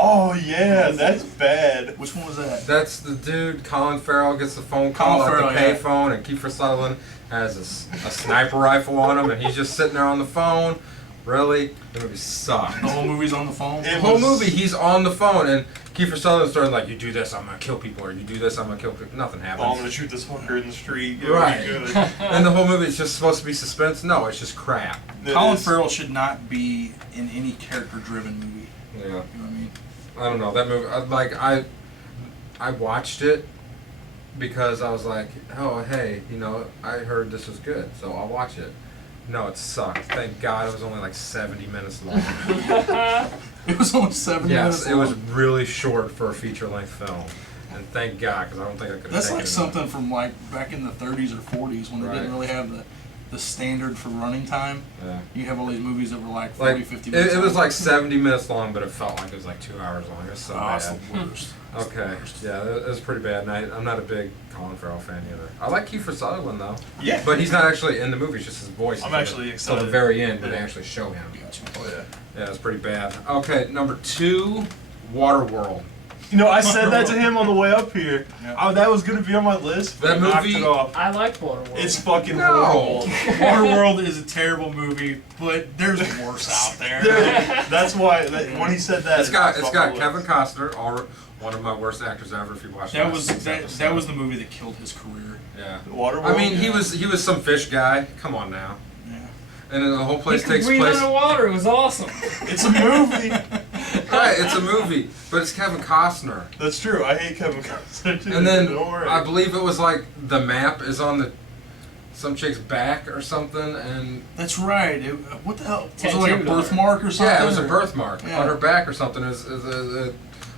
Oh yeah, that's bad. Which one was that? That's the dude, Colin Farrell gets the phone call Colin at the Farrell, yeah. payphone, and Kiefer Sutherland has a sniper rifle on him, and he's just sitting there on the phone. Really? The movie sucked. The whole movie's on the phone. The whole movie, he's on the phone, and Kiefer Sutherland's starting like, you do this, I'm gonna kill people, or you do this, I'm gonna kill people. Nothing Oh, I'm gonna happens. shoot this fucker in the street. Yeah, Right. Good. And the whole movie is just supposed to be suspense. No, it's just crap. It Colin is. Farrell should not be in any character-driven movie. Yeah. You know what I mean? I don't know that movie. I watched it because I was like, oh hey, I heard this was good, so I'll watch it. No, it sucked. Thank God it was only like 70 minutes long. It was almost 7 minutes Yes, it was long. really short for a feature-length film, and thank God because I don't think I could. That's take like it something from like back in the 30s or 40s when they Right. didn't really have the the standard for running time. Yeah. You have all these movies that were like 40, Like 50 minutes. it was long. like 70 minutes long, but it felt like it was like 2 hours long. It was so Oh, it's bad. the worst. It's the Okay, worst. yeah, it was pretty bad. And I'm not a big Colin Farrell fan either. I like Kiefer Sutherland though, Yeah. but he's not actually in the movie. It's just his voice. I'm until actually the, excited. Till the very end, when they Yeah. actually show him. Gotcha. Oh yeah. Yeah, it's pretty bad. Okay, number 2, Waterworld. You know, I said that to him on the way up here. Yeah. Oh, that was gonna be on my list. But That he knocked movie- it off. I like Waterworld. It's fucking No. horrible. Waterworld is a terrible movie, but there's worse out there. That's why when he said that, It's got off my Kevin list. Costner, one of my worst actors ever. If you watch That last was six that episodes. was the movie that killed his career. Yeah. Waterworld. I mean, he yeah. was some fish guy. Come on now. Yeah. And then the whole he place could takes breathe place. underwater. It was awesome. It's a movie. Right, it's a movie, but it's Kevin Costner. That's true. I hate Kevin Costner too. And then Don't worry. I believe it was like the map is on some chick's back or something, and That's right. What the hell? Was it like a Tattooed on her. birthmark or something? yeah, it was a or- birthmark Yeah. on her back or something. It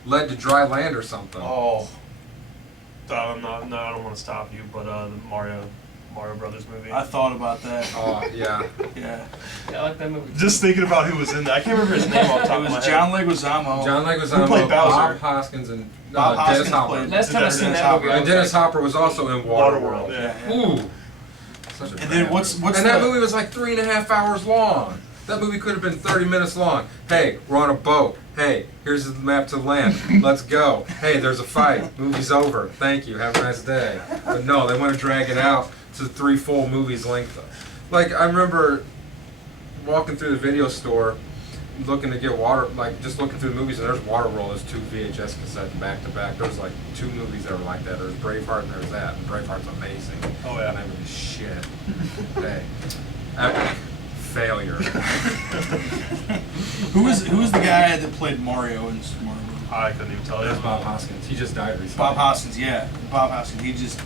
led to dry land or something. Oh. I don't want to stop you, but the Mario Brothers movie. I thought about that. Oh, yeah. Yeah. Yeah, I like that movie. Just thinking about who was in that. I can't remember his name off the top It of my was head. John Leguizamo. John Leguizamo, played Bowser? Bob Hoskins, and Bob Dennis Hoskins Hopper. played- Last time I seen Dennis that movie, Hopper. I And was Dennis like, Hopper was also in Waterworld. Waterworld. Yeah. yeah. Ooh. Such a And then bad what's movie. And the, that movie was like 3.5 hours long. That movie could have been 30 minutes long. Hey, we're on a boat. Hey, here's the map to land. Let's go. Hey, there's a fight. Movie's over. Thank you. Have a nice day. But no, they want to drag it out to 3 full movies length. Like, I remember walking through the video store looking to get just looking through the movies, and there's Waterworld as 2 VHS cassettes back to back. There's like 2 movies that were like that. There's Braveheart and there's that. And Braveheart's amazing. Oh, yeah. And that movie's shit. Hey, epic failure. who was the guy that played Mario in Super Mario Bros.? I couldn't even tell you. There's Bob Hoskins. He just died recently. Bob Hoskins, yeah. Bob Hoskins. He just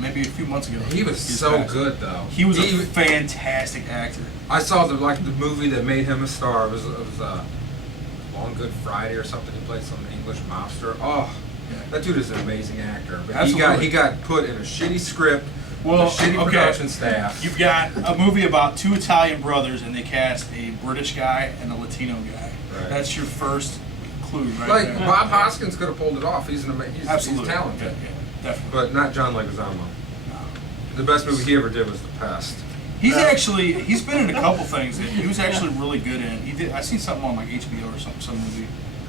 maybe a few months ago. He was He's so passed. good though. He was a fantastic actor. I saw the movie that made him a star. It was Long Good Friday or something. He played some English mobster. Oh, Yeah. that dude is an amazing actor. But Absolutely. he got put in a shitty script, Well, with a shitty okay. production staff. You've got a movie about 2 Italian brothers, and they cast a British guy and a Latino guy. Right. That's your first clue, right Like there. Bob Hoskins could have pulled it off. He's Absolutely, talented, Yeah, definitely. but not John Leguizamo. No. The best movie he ever did was The Pest. He's been in a couple things that he was actually really good in. I seen something on like HBO or some movie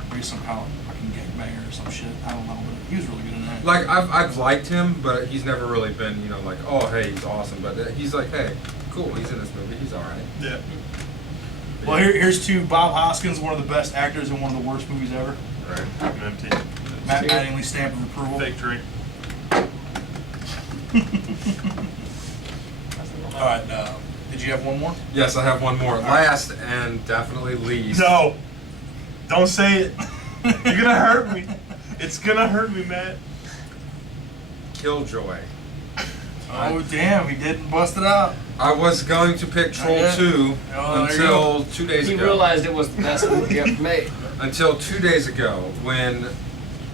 where he's some kind of fucking gangbanger or some shit. I don't know, but he was really good in that. Like I've liked him, but he's never really been like, oh hey, he's awesome. But he's like, hey, cool, he's in this movie, he's all right. Yeah. Well, here's to Bob Hoskins, one of the best actors in one of the worst movies ever. Right. I'm empty. Matt Mattingly stamp of approval. Fake drink. All right, did you have one more? Yes, I have one more. Last and definitely least. No. Don't say it. You're gonna hurt me. It's gonna hurt me, Matt. Killjoy. Oh damn, he didn't bust it out. I was going to pick Troll yeah. 2 Oh, there you until 2 days He ago. realized it was the best movie ever made. Until 2 days ago, when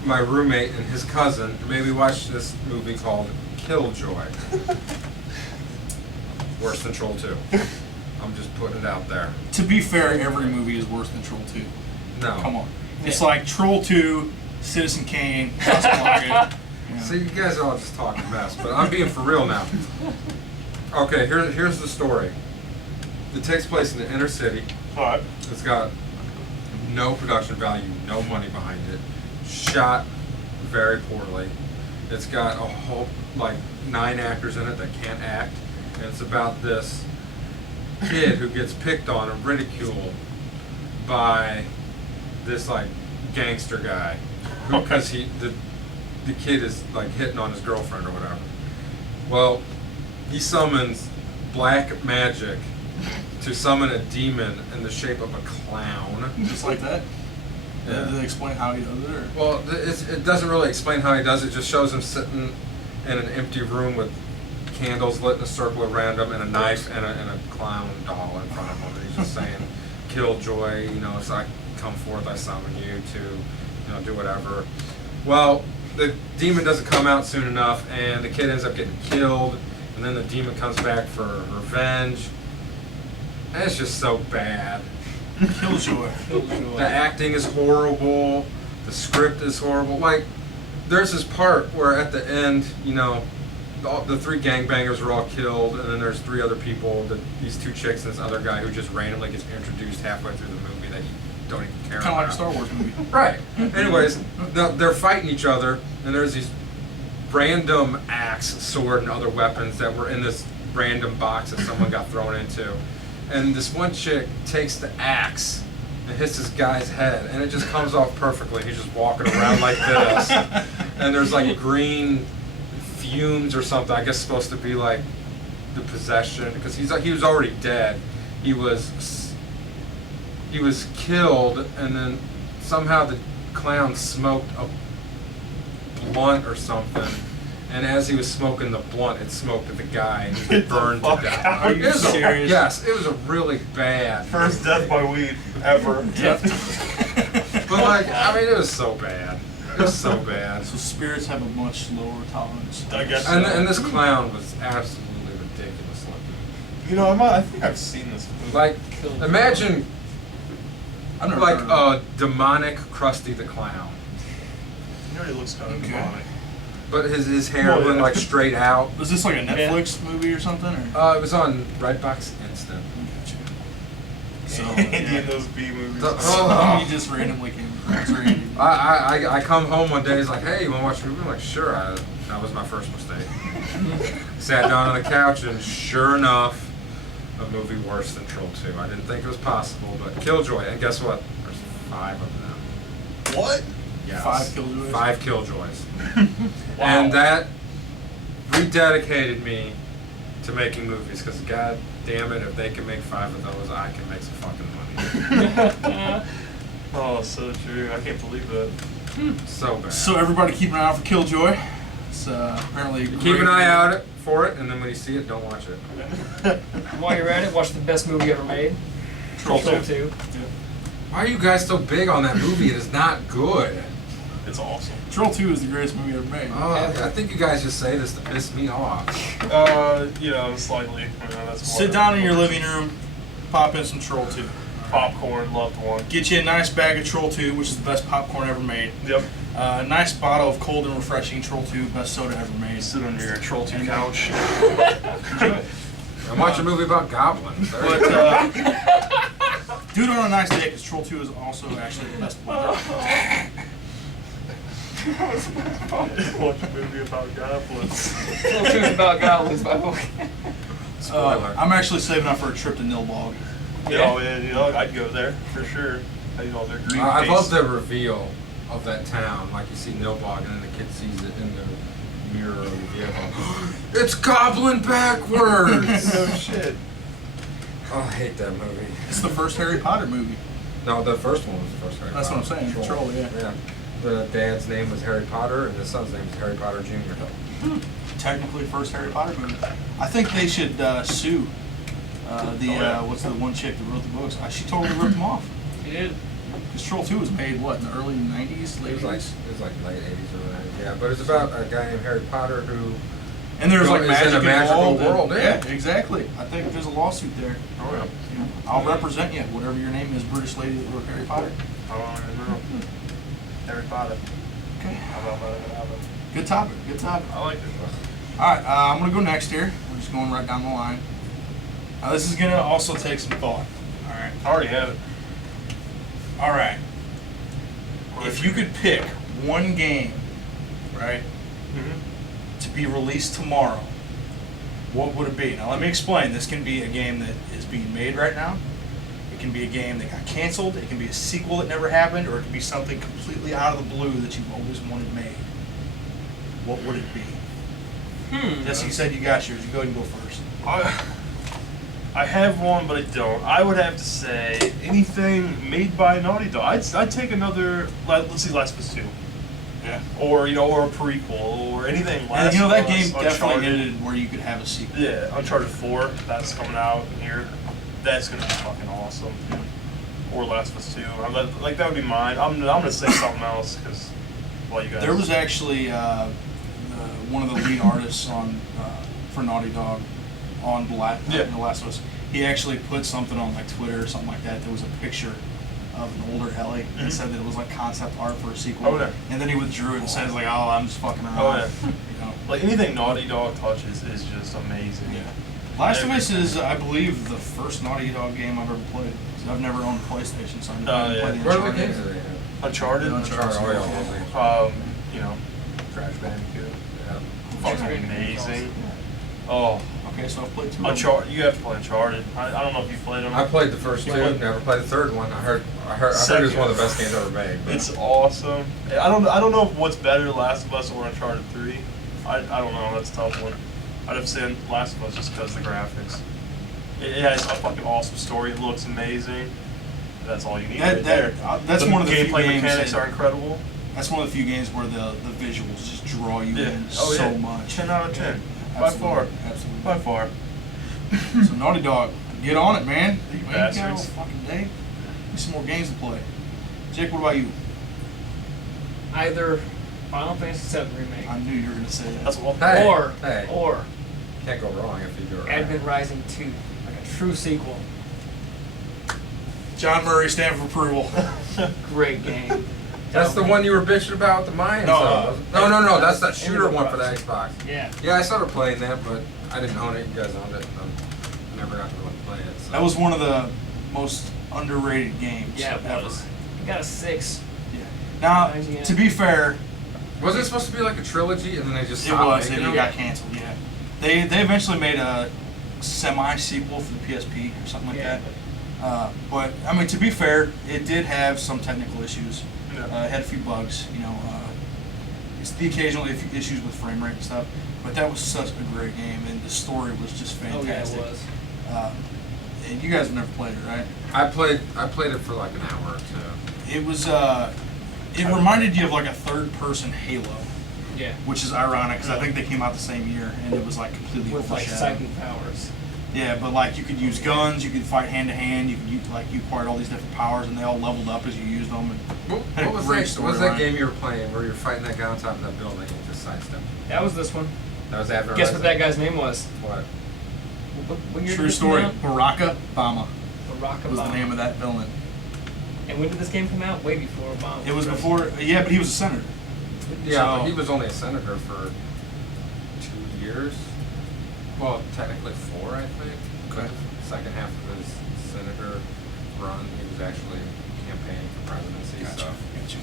my roommate and his cousin made me watch this movie called Killjoy. Worse than Troll 2. I'm just putting it out there. To be fair, every movie is worse than Troll 2. No. Come on. It's like Troll 2, Citizen Kane, Casablanca. You know. See, you guys are all just talking mess, but I'm being for real now. Okay, here's the story. It takes place in the inner city. Alright. It's got no production value, no money behind it. Shot very poorly. It's got a whole, 9 actors in it that can't act. And it's about this kid who gets picked on and ridiculed by this, gangster guy. Because the kid is, hitting on his girlfriend or whatever. Well, he summons black magic to summon a demon in the shape of a clown. Just like that? Yeah. Did they explain how he does it? Or? Well, it doesn't really explain how he does it. It just shows him sitting in an empty room with candles lit in a circle around him and a knife and a clown doll in front of him. And he's just saying, Killjoy, so I come forth, I summon you to, do whatever. Well, the demon doesn't come out soon enough, and the kid ends up getting killed, and then the demon comes back for revenge. And it's just so bad. Killjoy. The acting is horrible. The script is horrible. Like, there's this part where at the end, you know, the 3 gangbangers are all killed, and then there's 3 other people, these 2 chicks and this other guy who just randomly gets introduced halfway through the movie that you don't even care Kind of like about. a Star Wars movie. Right. Anyways, they're fighting each other, and there's these random axe, sword, and other weapons that were in this random box that someone got thrown into. And this one chick takes the axe and hits this guy's head, and it just comes off perfectly. He's just walking around like this, and there's like green fumes or something. I guess supposed to be like the possession, because he was already dead. He was killed, and then somehow the clown smoked a blunt or something. And as he was smoking the blunt, it smoked the guy, and he burned to death. Are you serious? Yes, it was a really bad. First death by weed ever. But like, I mean, it was so bad. It was so bad. So spirits have a much lower tolerance. I guess. And this clown was absolutely ridiculous looking. You know, I think I've seen this movie. Like, imagine I've never like heard of it. demonic Krusty the Clown, You know, he looks kind of Okay. demonic. but his hair Well, went yeah. like straight out. Was this like a Netflix movie or something? Or? It was on Redbox Instant. So, Indian those B movies. you just randomly came across Randy. I come home one day. He's like, "Hey, you want to watch a movie?" I'm like, "Sure." That was my first mistake. Sat down on the couch, and sure enough, a movie worse than Troll 2. I didn't think it was possible, but Killjoy. And guess what? There's 5 of them. What? Yes. 5 Killjoys? 5 Killjoys. Wow. And that rededicated me to making movies, because god damn it, if they can make 5 of those, I can make some fucking money. Oh, so true. I can't believe that. So bad. So everybody keep an eye out for Killjoy. It's apparently a Keep great an eye movie. out for it, and then when you see it, don't watch it. While you're at it, watch the best movie ever made. Troll 2. 2. Why are you guys so big on that movie? It is not good. It's awesome. Troll 2 is the greatest movie ever made. I think you guys just say this to piss me off. You know, slightly. You know, that's Sit down in your living room, pop in some Troll 2. Popcorn, loved one. Get you a nice bag of Troll 2, which is the best popcorn ever made. Yep. A nice bottle of cold and refreshing Troll 2, best soda ever made. Sit on your Troll 2 couch. And watch a movie about goblins. There you But go. do it on a nice day, because Troll 2 is also actually the best one. Watch a movie about goblins. Troll 2 is about goblins, by the way. Spoiler. I'm actually saving up for a trip to Nilbog. Oh, yeah, you know, I'd go there for sure. You know, their green I love face. the reveal of that town. Like you see Nilbog, and then the kid sees it in the mirror of the vehicle. It's goblin backwards! No shit. Oh, I hate that movie. It's the first Harry Potter movie. No, the first one was the first Harry That's what I'm Potter. saying, Troll, yeah. Yeah. The dad's name was Harry Potter, and the son's name is Harry Potter Jr. Technically, first Harry Potter movie. I think they should sue what's the one chick that wrote the books? She totally ripped them off. He did. Because Troll 2 was made, what, in the early 90s, late It was 80s? like late 80s or 90s. Yeah, but it's about a guy named Harry Potter who. And there's like Is in magic a magical involved, and- world, yeah. exactly. I think there's a lawsuit there. Oh, yeah. You know, I'll represent you, whatever your name is, British lady that wrote Harry Potter. I don't know. Harry Potter. Okay. How about that? Good topic, good topic. I like it. Alright, I'm going to go next here. We're just going right down the line. Now, this is going to also take some thought. Alright. I already have it. Alright. If you could pick one game, right, Mm-hmm. to be released tomorrow, what would it be? Now, let me explain. This can be a game that is being made right now. It can be a game that got canceled. It can be a sequel that never happened, or it can be something completely out of the blue that you've always wanted made. What would it be? Jesse, you said you got yours. You go ahead and go first. I have one, but I don't. I would have to say anything made by Naughty Dog. I'd take another. Let's see, Last of Us 2, Yeah. or or a prequel, or anything. And Last you know, that of Us, game definitely Uncharted. ended where you could have a sequel. Yeah, Uncharted 4. That's coming out here. That's gonna be fucking awesome. Or Last of Us 2. Like that would be mine. I'm gonna say something else because, well, you guys. There was actually one of the lead artists on for Naughty Dog on The Last of Us. He actually put something on like Twitter or something like that. There was a picture of an older Ellie and said that it was like concept art for a sequel. Oh, yeah. And then he withdrew it and said like, "Oh, I'm just fucking around." Oh, yeah. You know? Like anything Naughty Dog touches is just amazing. Yeah. Last of Us is, I believe, the first Naughty Dog game I've ever played. 'Cause I've never owned a PlayStation, so I didn't Oh, play yeah. the What other Uncharted. games do they have? Uncharted. Uncharted. Oh, You know, Crash Bandicoot. yeah. Fucking amazing. Oh, Okay, so I've played 2. Uncharted. You have to play Uncharted. I don't know if you played them. I played the first two. Never played the third one. I heard it was one of the best games ever made. But. It's awesome. I don't know what's better, Last of Us or Uncharted 3. I don't know. That's a tough one. I'd have said Last of Us just because of the graphics. It has a fucking awesome story. It looks amazing. That's all you need right there. That's The one of the few gameplay games mechanics that- are incredible. That's one of the few games where the visuals just draw you in Oh, so yeah. much. 10 out of 10. Yeah, By absolutely, far. Absolutely. By far. So Naughty Dog, get on it, man. You ain't got all bastards. fucking day. Need some more games to play. Jake, what about you? Either Final Fantasy VII Remake I knew you were gonna say that. That's what. Hey, or hey. or Can't go wrong if you do it right. Advent Rising 2, like a true sequel. John Murray, stamp of approval. Great game. That's the one you were bitching about the Mayans. No, No. That's that shooter one for the Xbox. Yeah. Yeah, I started playing that, but I didn't own it. You guys owned it. I never got to really play it. So. That was one of the most underrated games Yeah, it ever. was. It got a 6. Yeah. Now, IGN. to be fair, Was it supposed to be like a trilogy, and then they just it stopped was. making It them? got canceled. Yeah. They eventually made a semi-sequel for the PSP or something like Yeah. that. But I mean, to be fair, it did have some technical issues. Yeah. It had a few bugs. You know, it's the occasional issues with frame rate and stuff. But that was such a great game, and the story was just Oh yeah, it fantastic. was. And you guys have never played it, right? I played it for like an hour or two. It was. It reminded you of like a third-person Halo, Yeah. which is ironic because I think they came out the same year, and it was like completely With like overshadowed. psychic powers. Yeah, but like you could use guns, you could fight hand to hand, you could use, like you acquired all these different powers, and they all leveled up as you used them. And had a What was great that? What was that storyline. game you were playing where you were fighting that guy on top of that building and just sidestepped? That was this one. That was Advent Guess what that Rising? guy's name was? What? What year did True this story. come out? Baraka Obama Barack was the Obama. name of that villain. And when did this game come out? Way before Obama. It was before. Yeah, but he was a senator. Yeah, So- but he was only a senator for 2 years. Well, technically 4, I think. Okay. Second half of his senator run, he was actually campaigning for presidency. Gotcha.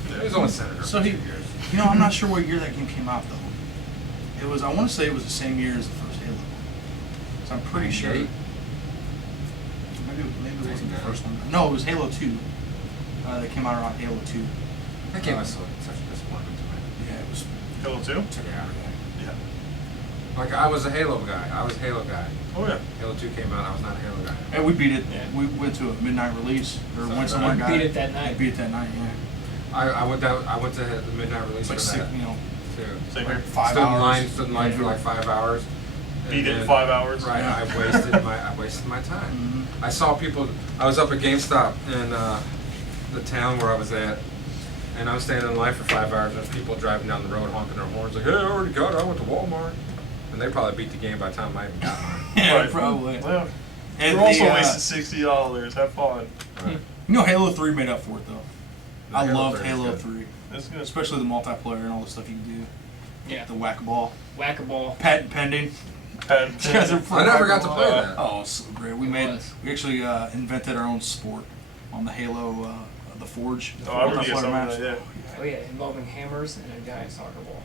So he was only senator So for he, 2 years. you know, I'm not sure what year that game came out though. It was. I want to say it was the same year as the first Halo. So I'm pretty sure. 98? Maybe it wasn't the first one. No, it was Halo 2. That came out around Halo 2. That game was such a disappointment to me. Yeah, it was. Halo 2? Yeah. Yeah. Like, I was a Halo guy. Oh yeah. Halo 2 came out, I was not a Halo guy. And we beat it. Yeah. We went to a midnight release, or So went somewhere and we got beat it that night. We beat it that night. Yeah. I went to the midnight release It's like for six, that, you know, too. Same like here. 5 stood hours. stood in line for like 5 hours. Beat and it in then- 5 hours. Right, Yeah. I wasted my time. Mhm. I saw people. I was up at GameStop in the town where I was at, and I was standing in line for 5 hours. And there's people driving down the road honking their horns like, "Hey, I already got it. I went to Walmart," and they probably beat the game by the time I even got mine. Yeah, Right. probably. Well, And you also the, wasted $60. Have fun. Right. You know, Halo 3 made up for it though. The I Halo loved 3 is Halo good. 3, That's good. especially the multiplayer and all the stuff you can do. Yeah. The whack-a-ball, Whack-a-ball. patent pending. And You guys are I never got to play that. Oh, it's so great. We actually invented our own sport on the Halo, the Forge. Oh, I remember you multiplayer some of match. that, Oh yeah, involving hammers and a giant soccer ball.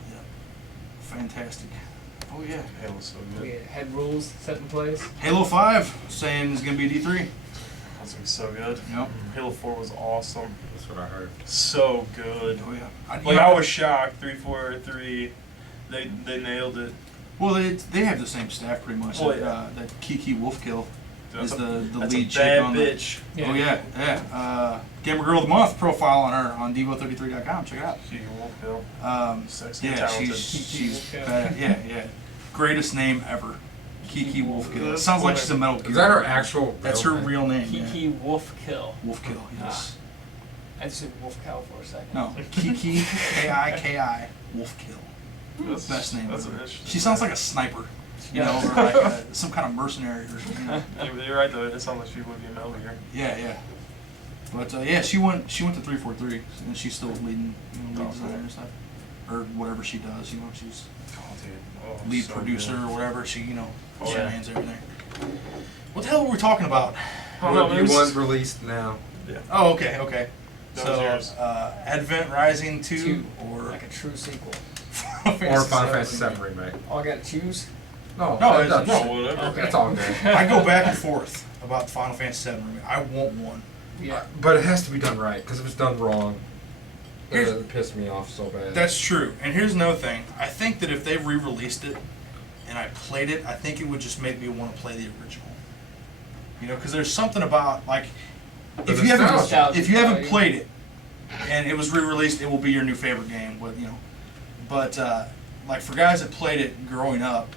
Fantastic. Oh yeah. Halo's so We good. had rules set in place. Halo 5 saying it's gonna be D3. That's gonna be so good. Yep. Halo 4 was awesome. That's what I heard. So good. Oh yeah. Like I was shocked. 343. They nailed it. Well, they have the same staff pretty much. Oh, that, yeah. That Kiki Wolfkill is the that's lead a chick bad on bitch. Oh yeah. Gamer Girl of the Month profile on her on Devo33.com. Check it out. She won't kill. Sexy and Yeah, talented. she's Wolfkill. bad. Yeah. Greatest name ever. Kiki Wolfkill. It That's sounds like cool. she's a Metal Gear. Is that her actual? That's her real name. Kiki Wolfkill. Yeah. Wolfkill. Yes. I just said wolf cow for a second. No. Kiki Kiki Wolfkill. That's- Best name That's ever. an interesting She sounds name. like a sniper. you know, or like some kind of mercenary or something. You know. You're right though. It sounds like she would be a Metal Gear. Yeah. But yeah, she went to 343, and she's still leading, lead Oh, designer cool. and stuff, or whatever she does. You know, she's Oh, dude. Oh, lead so producer good. or whatever. She, Oh, she yeah. hands everything. What the hell were we talking about? Oh, What no, do it you was- want released now? Yeah. Oh, okay. That So, was yours. Advent Rising 2 Two. or Like a true sequel. Or Final Fantasy VII Remake? Oh, I gotta choose? No, No, it it's- doesn't. No, whatever. Okay. It's all good. I go back and forth about Final Fantasy VII Remake. I want one. Yeah. But it has to be done right, because if it's done wrong, Here's- it pissed me off so bad. That's true. And here's another thing. I think that if they re-released it and I played it, I think it would just make me want to play the original. You know, because there's something about like The if you haven't nostalgia. played it and it was re-released, it will be your new favorite game. But like for guys that played it growing up,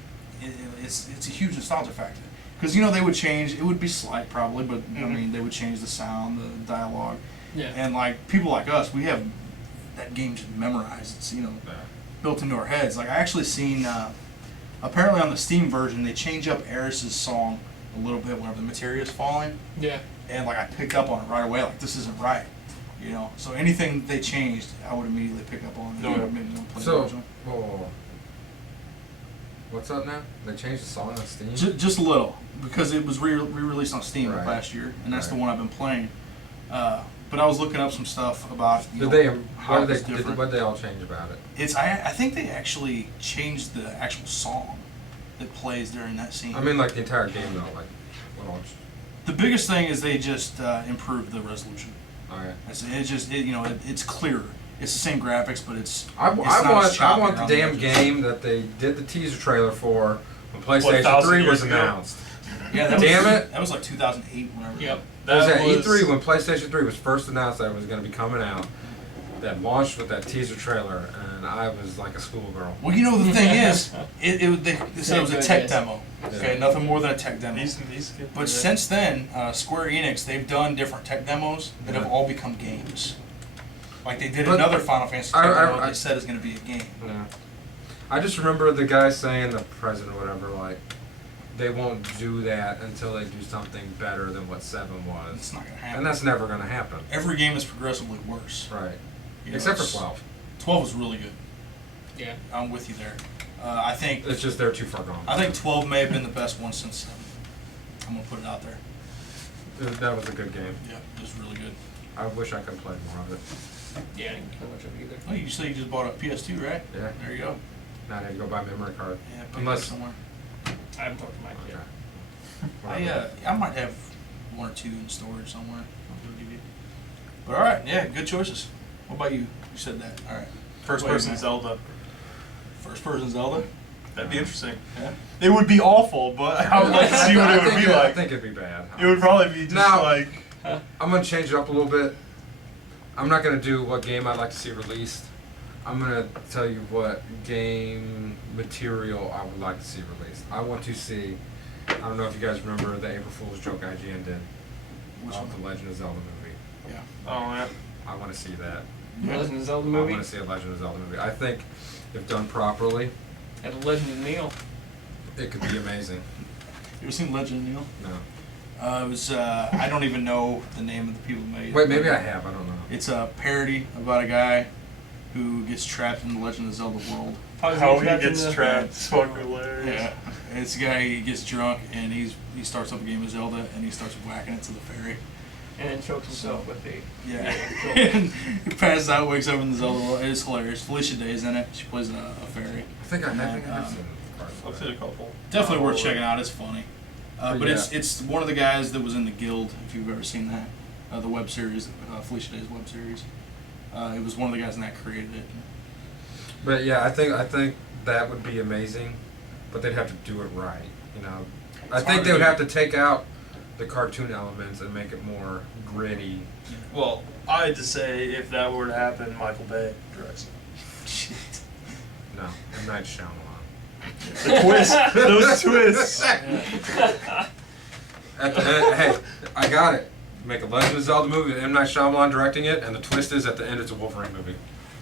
it's a huge nostalgia factor. Because they would change. It would be slight probably, but I mean they would change the sound, the dialogue. Yeah. And like people like us, we have that game just memorized. It's built into our heads. Like I actually seen apparently on the Steam version they change up Eris's song a little bit whenever the materia is falling, Yeah. and like I picked up on it right away. Like this isn't right, So anything they changed, I would immediately pick up on. No, yeah. Maybe not play the So, original. what's up now? They changed the song on Steam? Just a little because it was re-released on Steam Right. last year, and that's the Right. one I've been playing. But I was looking up some stuff about how What it's did they, different. what they all change about it? I think they actually changed the actual song that plays during that scene. I mean, like the entire game though, like what all? The biggest thing is they just improved the resolution. Alright. It's clearer. It's the same graphics, but it's I not as want choppy the around damn edges. game that they did the teaser trailer for when PlayStation 1,000 3 years was ago. announced. Yeah, Damn it. That was like 2008, whenever. Yep. It was at was- E3 when PlayStation 3 was first announced that it was going to be coming out. That launched with that teaser trailer, and I was like a schoolgirl. Well, the thing is, they said it was a tech demo. Okay, Yeah. nothing more than a tech demo. These But since then, Square Enix, they've done different tech demos that have Yeah. all become games. Like they did But another Final Fantasy tech demo that I- they said is going to be a game. Yeah. I just remember the guy saying, the president or whatever, like, they won't do that until they do something better than what 7 was. It's not going to happen. And that's never going to happen. Every game is progressively worse. Right. You know, Except for it's- 12. 12 was really good. Yeah. I'm with you there. I think It's just they're too far gone. 12 may have been the best one since 7. I'm gonna put it out there. That was a good game. Yeah, it was really good. I wish I could play more of it. Yeah, I didn't play much of it either. Oh, you say you just bought a PS2, right? Yeah. There you go. Now I had to go buy a memory card. Yeah, pick it up Unless. somewhere. I haven't talked to Mike yet. Okay. I might have 1 or 2 in storage somewhere. I'll go give you. But all right, yeah, good choices. What about you? You said that. All right. First Wait a person minute. Zelda. First person Zelda. That'd be interesting. Yeah. It would be awful, but I would like to see what it would be I like. think it'd be bad. It would probably be just Now- like. I'm gonna change it up a little bit. I'm not gonna do what game I'd like to see released. I'm gonna tell you what game material I would like to see released. I want to see. I don't know if you guys remember the April Fool's joke IGN did Which of one? the Legend of Zelda movie. Yeah. Oh yeah. I want to see that. Legend of Zelda I movie. want to see a Legend of Zelda movie. I think if done properly, Had a Legend of Neil. it could be amazing. You ever seen Legend of Neil? No. It was. I don't even know the name of the people who made it. Wait, maybe I have. I don't know. It's a parody about a guy who gets trapped in the Legend of Zelda world. How he gets trapped. It's fucking hilarious. Yeah, and it's a guy. He gets drunk and he starts up a game of Zelda and he starts whacking it to the fairy. And then chokes himself with the. Yeah, and he passes out, wakes up in the Zelda world. It's hilarious. Felicia Day's in it. She plays a fairy. I think I have. And, seen parts I've of seen it. a couple. Definitely worth checking out. It's funny. But Yeah. it's one of the guys that was in the Guild. If you've ever seen that, the web series, Felicia Day's web series. It was one of the guys in that created it. But yeah, I think that would be amazing, but they'd have to do it right. You know, I It's think hard they to would do. have to take out the cartoon elements and make it more gritty. Well, I had to say if that were to happen, Michael Bay directs it. No, M. Night Shyamalan. The twist, those twists. At the end, hey, I got it. Make a Legend of Zelda movie with M. Night Shyamalan directing it, and the twist is at the end it's a Wolverine movie.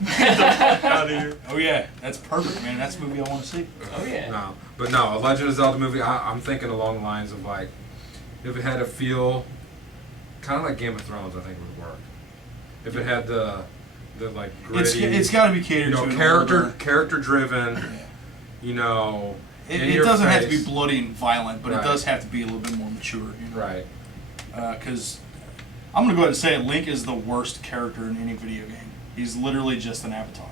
Get the fuck out of here. Oh yeah, that's perfect, man. That's a movie I want to see. Oh yeah. No, but no, a Legend of Zelda movie. I'm thinking along the lines of like, if it had a feel, kind of like Game of Thrones, I think it would work. If it had the like gritty, It's got to be catered to an character driven. Yeah. You know, It doesn't have to be bloody and violent, but Right. it does have to be a little bit more mature. You know? Right. Because I'm going to go ahead and say it, Link is the worst character in any video game. He's literally just an avatar.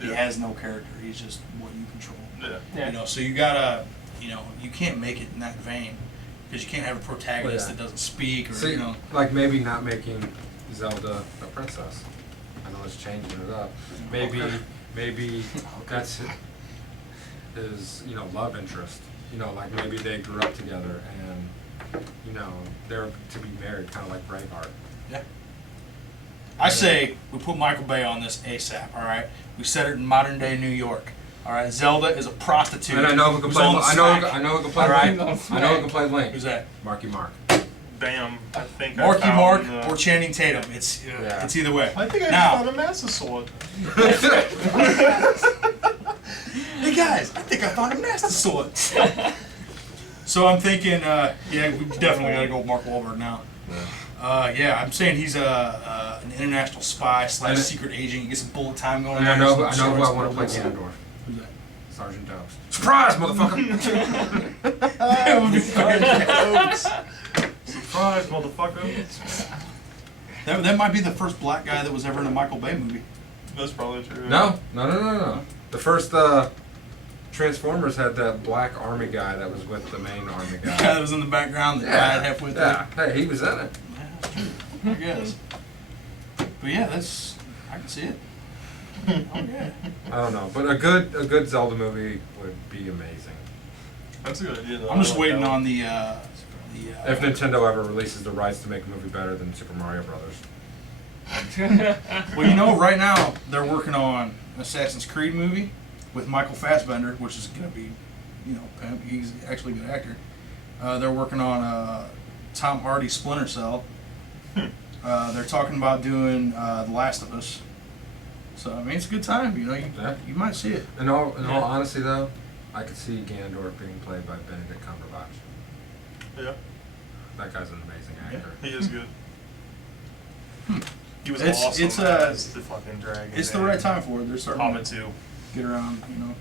He Yeah. has no character. He's just what you control. Yeah. Yeah. You know, so you gotta, you know, you can't make it in that vein because you can't have a protagonist Well, yeah. that doesn't speak or See, you know. like maybe not making Zelda a princess. I know it's changing it up. Maybe that's his, you know, love interest. You know, like maybe they grew up together and, you know, they're to be married, kind of like Braveheart. Yeah. I say we put Michael Bay on this ASAP. All right, we set it in modern day New York. All right, Zelda is a prostitute. And I know who can who's play. on the I know smack. who can play. All right. I know who can play Link. Who's that? Marky Mark. Bam. I think Marky I found Mark the- or Channing Tatum. It's Yeah. it's either way. I think I now, found a Master Sword. hey guys, I think I found a Master Sword. So I'm thinking, yeah, we definitely gotta go with Mark Wahlberg now. Yeah, I'm saying he's an international spy / secret agent. You get some bullet time going And on. I know who some I swords, want to play bullets. Ganondorf. Who's that? Sergeant Doakes. Surprise, motherfucker! That would be fantastic. Surprise, motherfucker. That might be the first black guy that was ever in a Michael Bay movie. That's probably true. No. The first Transformers had that black army guy that was with the main army The guy guy. that was in the background that died halfway through. Yeah. Hey, he was in it. I guess. But yeah, I can see it. Oh yeah. I don't know, but a good Zelda movie would be amazing. That's a good idea, though. I'm just I like waiting that on one. If Nintendo ever releases the rights to make a movie better than Super Mario Brothers. Well, you know, right now they're working on an Assassin's Creed movie with Michael Fassbender, which is going to be, you know, pimp. He's actually a good actor. They're working on Tom Hardy Splinter Cell. They're talking about doing The Last of Us. So I mean, it's a good time. You know, you might see it. In all honesty, though, I could see Ganondorf being played by Benedict Cumberbatch. Yeah, That guy's an amazing actor. he is good. He was It's- awesome it's, as the fucking dragon. It's the right time for it. They're starting Hobbit to 2. get around. You know,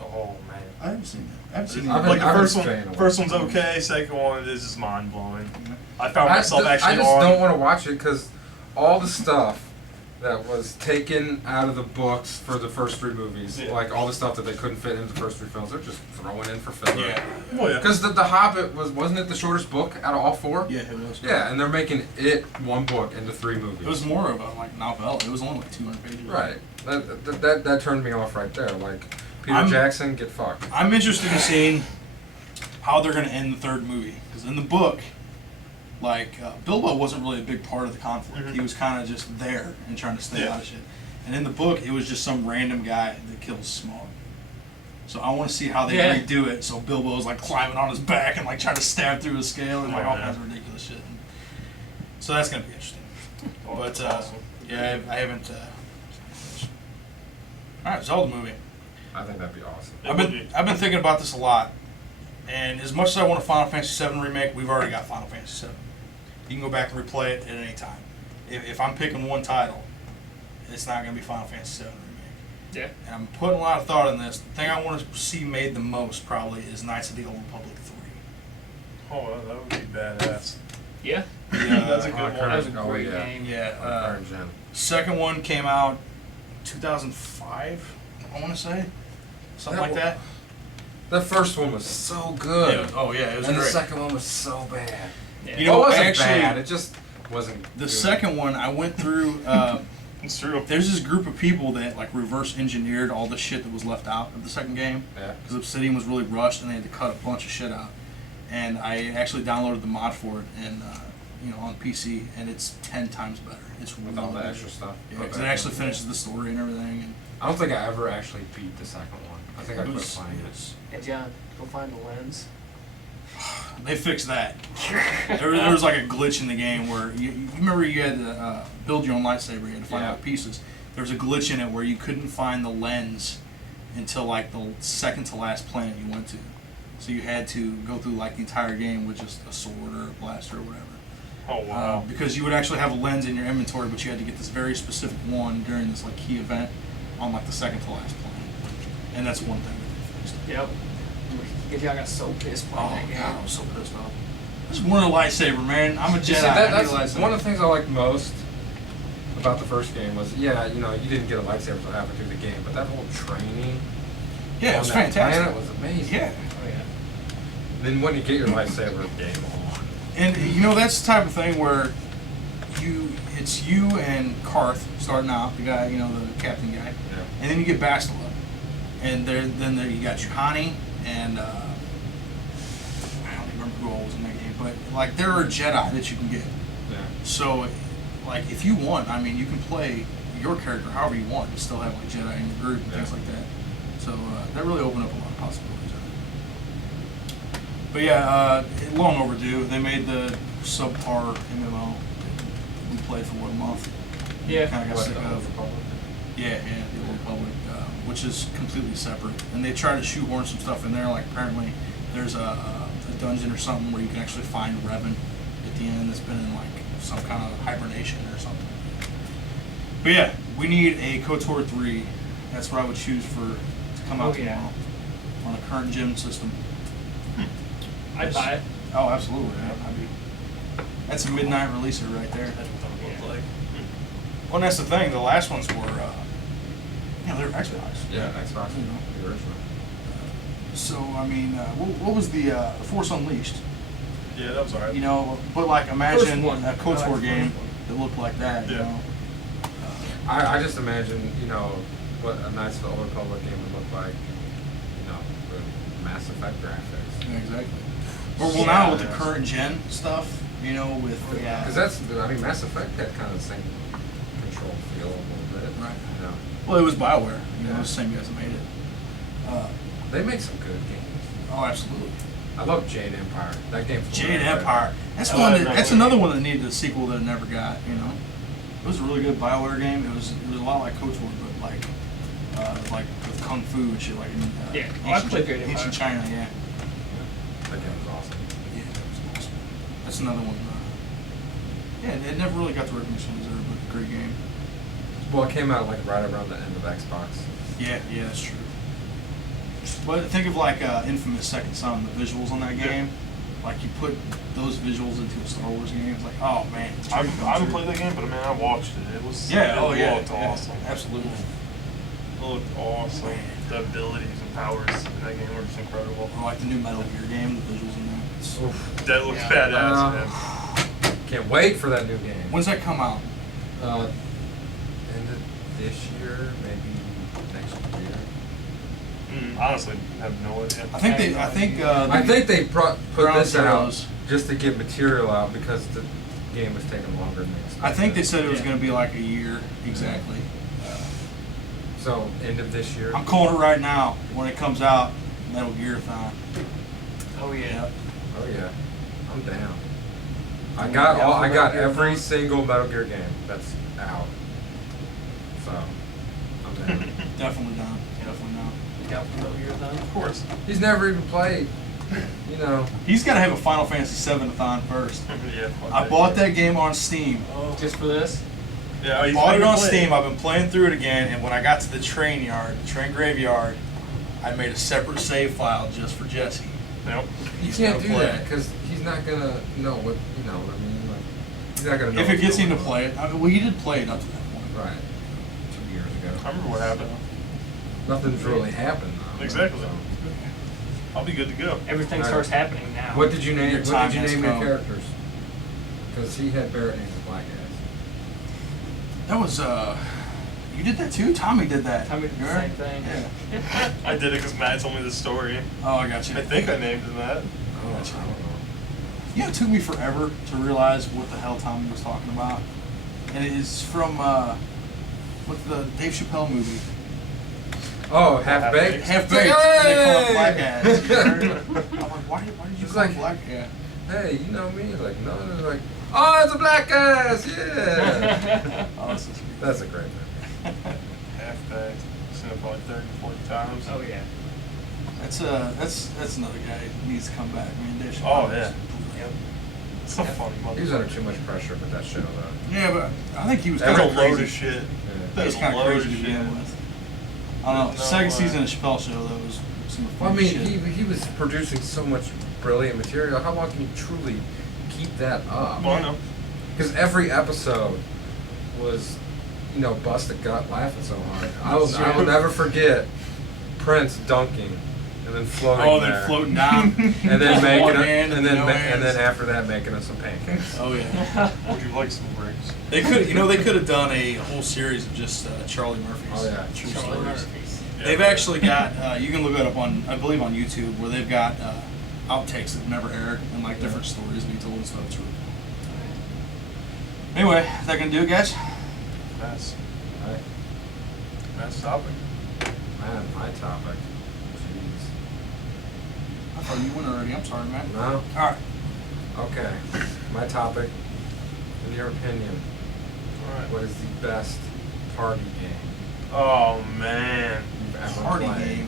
Oh, man. I haven't seen that. I haven't seen I've that. Like been- the first I've been one, staying away first one's from okay. Second one is just mind blowing. I found myself I actually just on. don't want to watch it because all the stuff that was taken out of the books for the first three movies, Yeah. like all the stuff that they couldn't fit into the first three films, they're just throwing in for filler. Yeah. Oh yeah. Because the Hobbit wasn't it the shortest book out of all four? Yeah, it was. Yeah, and they're making it one book into three movies. It was more of a novella. It was only like 200 pages. Right. That turned me off right there. Like Peter I'm- Jackson, get fucked. I'm interested in seeing how they're going to end the third movie. Because in the book, like, Bilbo wasn't really a big part of the conflict. Mhm. He was kind of just there and trying to stay Yeah. out of shit. And in the book, it was just some random guy that kills Smaug. So I want to see how they Yeah. redo it. So Bilbo's like climbing on his back and like trying to stab through his scale and like Oh, all yeah. kinds of ridiculous shit. So that's going to be interesting. Oh, But that's awesome. yeah, I haven't. All right, Zelda movie. I think that'd be awesome. It I've would been be. I've been thinking about this a lot, and as much as I want a Final Fantasy VII remake, we've already got Final Fantasy VII. You can go back and replay it at any time. If I'm picking one title, it's not going to be Final Fantasy VII remake. Yeah. And I'm putting a lot of thought in this. The thing I want to see made the most probably is Knights of the Old Republic 3. Oh, that would be badass. Yeah. That's a good one. That was a Oh, great yeah. game. Yeah. Current gen. Second one came out 2005, I want to say, something That like that. The first one was so good. Yeah. Oh yeah, it was And the great. second one was so bad. Yeah. You know, it wasn't actually- bad. It just wasn't. The good. second one, I went through. It's true. There's this group of people that like reverse engineered all the shit that was left out of the second game Yeah. because Obsidian was really rushed and they had to cut a bunch of shit out. And I actually downloaded the mod for it and on PC, and it's 10 times better. It's With really all the good. extra stuff. Yeah, 'cause Okay. it actually finishes the story and everything. And I don't think I ever actually beat the second one. I think I it quit was, playing it it. was- Hey John, go find the lens. They fixed that. There was like a glitch in the game where you remember you had to build your own lightsaber. You had to find Yeah. all the pieces. There was a glitch in it where you couldn't find the lens until like the second to last planet you went to. So you had to go through like the entire game with just a sword or a blaster or whatever. Oh wow. Because you would actually have a lens in your inventory, but you had to get this very specific one during this like key event on like the second to last planet. And that's one thing that they fixed. Yep. Y'all got so pissed playing Oh that game. god, I'm so pissed off. I just wanted a lightsaber, man. I'm a Jedi. You see, I need that's a lightsaber. one of the things I liked most about the first game was, yeah, you know, you didn't get a lightsaber until halfway through the game, but that whole training Yeah, it on was that fantastic. planet was amazing. Yeah. Oh yeah. Then when you get your lightsaber, game on. And you know that's the type of thing where it's you and Karth starting out, the guy, you know, the captain guy, Yeah. and then you get Bastila, and then you got Juhani and I don't even remember who all was in that game, but like there are Jedi that you can get. Yeah. So, like if you want, I mean, you can play your character however you want, and still have like Jedi in your group and things Yeah. like that. So that really opened up a lot of possibilities. But yeah, long overdue. They made the subpar MMO. We played for what, a month? Yeah. Kind of got What, sick the of. Old Republic? Yeah, the Old Republic, which is completely separate. And they try to shoehorn some stuff in there. Like apparently, there's a dungeon or something where you can actually find Revan at the end that's been in like some kind of hibernation or something. But yeah, we need a KOTOR 3. That's what I would choose to come out Oh, yeah. tomorrow on a current gen system. I'd buy it. Oh, absolutely. That's a midnight releaser right there. That's what it would look like. Well, and that's the thing. The last ones were, they were Xbox. Yeah, Xbox, You know. the original. So I mean, what was the Force Unleashed? Yeah, that was alright. You know, but like imagine First one. a I like KOTOR the game first one. that looked like that. You Yeah. know. I just imagine, you know, what a nice Old Republic game would look like, you know, with Mass Effect graphics. Yeah, exactly. Well, now with the current gen stuff, you know, with Because that's, I mean, Mass Effect had kind of the same control feel a little bit. Right. You know, well, it was BioWare. You know, Yeah. the same guys that made it. they make some good games. Oh, absolutely. I love Jade Empire. That game. Jade Empire. That's Oh, one. I That, know that's what you another mean. one that needed a sequel that it never got. You know, it was a really good BioWare game. It was a lot like KOTOR, but like with kung fu and shit, like in Yeah. Oh, I played Jade ancient Empire. China. Yeah. That game was awesome. Yeah, that was awesome. That's another one. Yeah, it never really got the recognition it deserved, but great game. Well, it came out like right around the end of Xbox. Yeah, that's true. But think of like Infamous Second Son, the visuals on that Yeah. game. Like you put those visuals into a Star Wars game, it's like, oh man. It's I dream come haven't true. played that game, but man, I watched it. It was Yeah, it it looked awesome. absolutely. It looked awesome. The abilities and powers in that game were just incredible. Or like the new Metal Gear game, the visuals in that. It's- Oof. That looks Yeah. badass, man. Can't wait for that new game. When's that come out? End of this year, maybe next year. Honestly, I have no idea. I think I think they put Ground this out Zeroes. just to get material out because the game was taking longer than expected. I think they said it was Yeah. going to be like a year exactly. So end of this year. I'm calling it right now. When it comes out, Metal Gear-thon. Oh yeah. Oh yeah, I'm down. I got all. I got every single Metal Gear game that's out. So I'm down. Definitely down. Definitely down. You got Metal Gear done? Of course. He's never even played. You know. He's got to have a Final Fantasy VII-a-thon first. Yeah. I bought that game on Steam. Just for this? Yeah, I he's bought it never on played. Steam. I've been playing through it again, and when I got to the train graveyard, I made a separate save file just for Jesse. Nope. You He's can't gotta do play that it. because he's not gonna know what you know. What I mean, like he's not gonna know. If it what's gets him to going on. play it, I mean, well, he did play it up to that point. Right. 2 years I ago. remember what happened. Nothing's really happened though. Exactly. So. I'll be good to go. Everything Right. starts happening now. What did you name? Your What time did you has name your come. characters? Because he had Barrett names and Black Ass. That was you did that too. Tommy did that. Tommy did the You same remember? thing. Yeah. I did it because Matt told me the story. Oh, I got you. I think I named him that. Oh, I don't know. You know, it took me forever to realize what the hell Tommy was talking about, and it is from what's the Dave Chappelle movie? Oh, half baked. Half baked. They call it black ass. Hey! I'm like, why did you It's call like- it black? Yeah. Hey, you know me? Like, no, they're like, oh, it's a black ass, yeah. Oh, this is That's a great movie. Half baked. Seen it probably 30, 40 times. Oh yeah. That's another guy who needs to come back. I mean, Dave Oh, Chappelle yeah. is- Yep. It's so funny, He was under too much pressure with that show, though. Yeah, but I think he was That's kind a of load crazy. of shit. Yeah. That's He's a kind of load crazy of to begin shit. with. I don't know. There's no Second way. season of Chappelle Show, that was some Well, I funny mean, shit. he was producing so much brilliant material. How long can you truly keep that up? Well, I know. Because every episode was, you know, bust a gut laughing so hard. I will never forget Prince dunking and then floating Oh, there. they're floating down. And then making One it, hand and then no and then hands. after that making us some pancakes. Oh yeah. Would you like some breaks? They could, they could have done a whole series of just Charlie Murphy's. Oh, yeah. True Charlie stories. Murphy's. They've actually got. You can look it up on, I believe, on YouTube, where they've got outtakes that never aired and like different stories being told and stuff. It's really cool. Anyway, is that gonna do it, guys? That's Right. that's topic. Man, my topic. Jeez. I thought you went already. I'm sorry, man. No? All right. Okay. My topic. In your opinion, Alright. what is the best party game Oh man. you've ever Party played?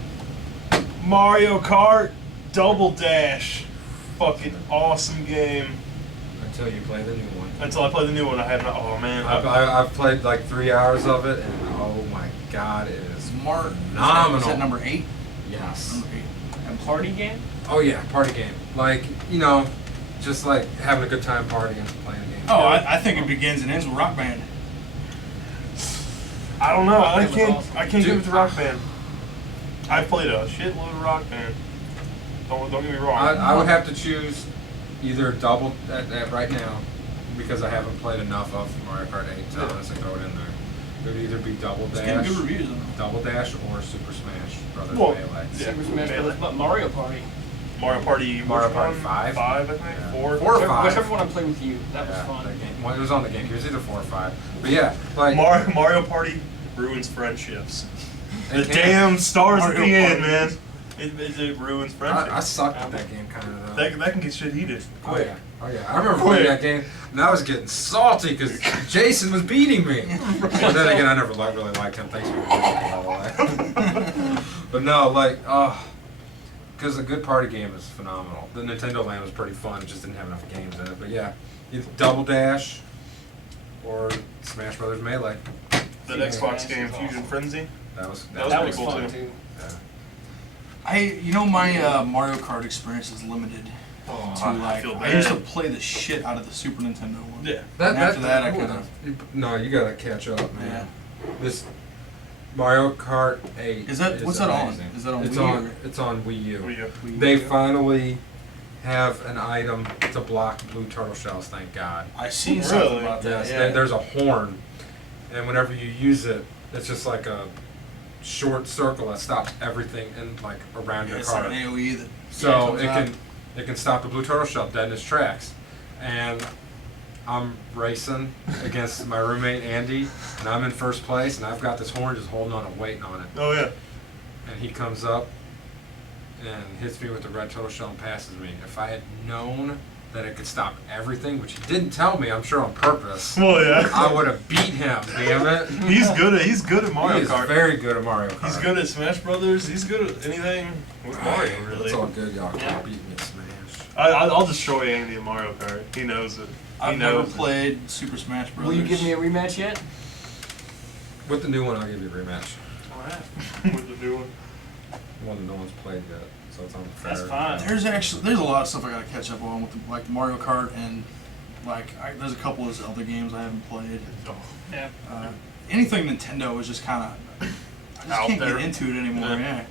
game. Mario Kart Double Dash. Fucking awesome game. Until you play the new one. Until I play the new one, I have not. Oh man. I've played like 3 hours of it, and oh my god, it is Smart. phenomenal. Is that number 8? Yes. Number 8. A party game? Oh yeah, party game. Like, you know, just like having a good time partying, playing a game. Oh, I think it begins and ends with Rock Band. I don't know. Rock I Band was can't. awesome. I can't Dude, give it to Rock Band. I played a shitload of Rock Band. Don't get me wrong. I would have to choose either double at right now, because I haven't played enough of Mario Kart 8 to Yeah. honestly throw it in there. It would either be Double It's getting Dash, good reviews. though. Double Dash, or Super Smash Brothers Well, Melee. yeah. Super Smash Melee. Bros. But Mario Party. Mario Party. Mario which Party one? 5? 5, I think. Yeah. 4. 4 or 5. Whichever one I played with you. That was Yeah, fun. that game. Well, it was on the game. It was either 4 or 5. But yeah, like Mario Party ruins friendships. it The can. damn stars at Mario the end, Party. man. It ruins friendships. I sucked at that game kind of though. that can get shit heated. Oh Quick. yeah, oh yeah. I remember playing that game, and I was getting salty because Jason was beating me. But then again, I never really liked him. Thanks for the way. But no, like, because a good party game is phenomenal. The Nintendo Land was pretty fun. It just didn't have enough games in it. But yeah, either Double Dash or Smash Brothers Melee. That Yeah, Xbox that's game, awesome. Fusion Frenzy. That was That was That pretty was cool, fun too. too. Yeah. My Mario Kart experience is limited Oh, to like. feel I used to bad. play the shit out of the Super Nintendo one. Yeah. And after that, I kinda- No, you gotta catch up, man. Yeah. This Mario Kart 8 Is that what's that on? amazing. Is that on It's Wii? on. or- It's on Wii U. Wii U. Wii They U? finally have an item to block blue turtle shells. Thank God. I seen Really? something about that. Yes. Yeah. There's a horn, and whenever you use it, it's just like a short circle that stops everything in like around your It's car. like an AOE that. So comes it out. can stop the blue turtle shell dead in its tracks. And I'm racing against my roommate Andy, and I'm in first place, and I've got this horn just holding on and waiting on it. Oh yeah. And he comes up and hits me with the red turtle shell and passes me. If I had known that it could stop everything, which he didn't tell me, I'm sure on purpose, Well, yeah. I would have beat him. Damn it! He's good at Mario He is Kart. very good at Mario Kart. He's good at Smash Brothers. He's good at anything with Mario, really. It's all good, y'all Yeah. can't beat me at Smash. I'll destroy Andy in Mario Kart. He knows it. He I've never knows it. played Super Smash Bros. Will you give me a rematch yet? With the new one, I'll give you a rematch. Alright. with the new one. One that no one's played yet, so it's unfair. That's fine. There's a lot of stuff I gotta catch up on with like Mario Kart and there's a couple of Zelda games I haven't played. Oh, Yeah. Anything Nintendo is just kind of I just Out can't there. get into it anymore. Yeah. Yeah.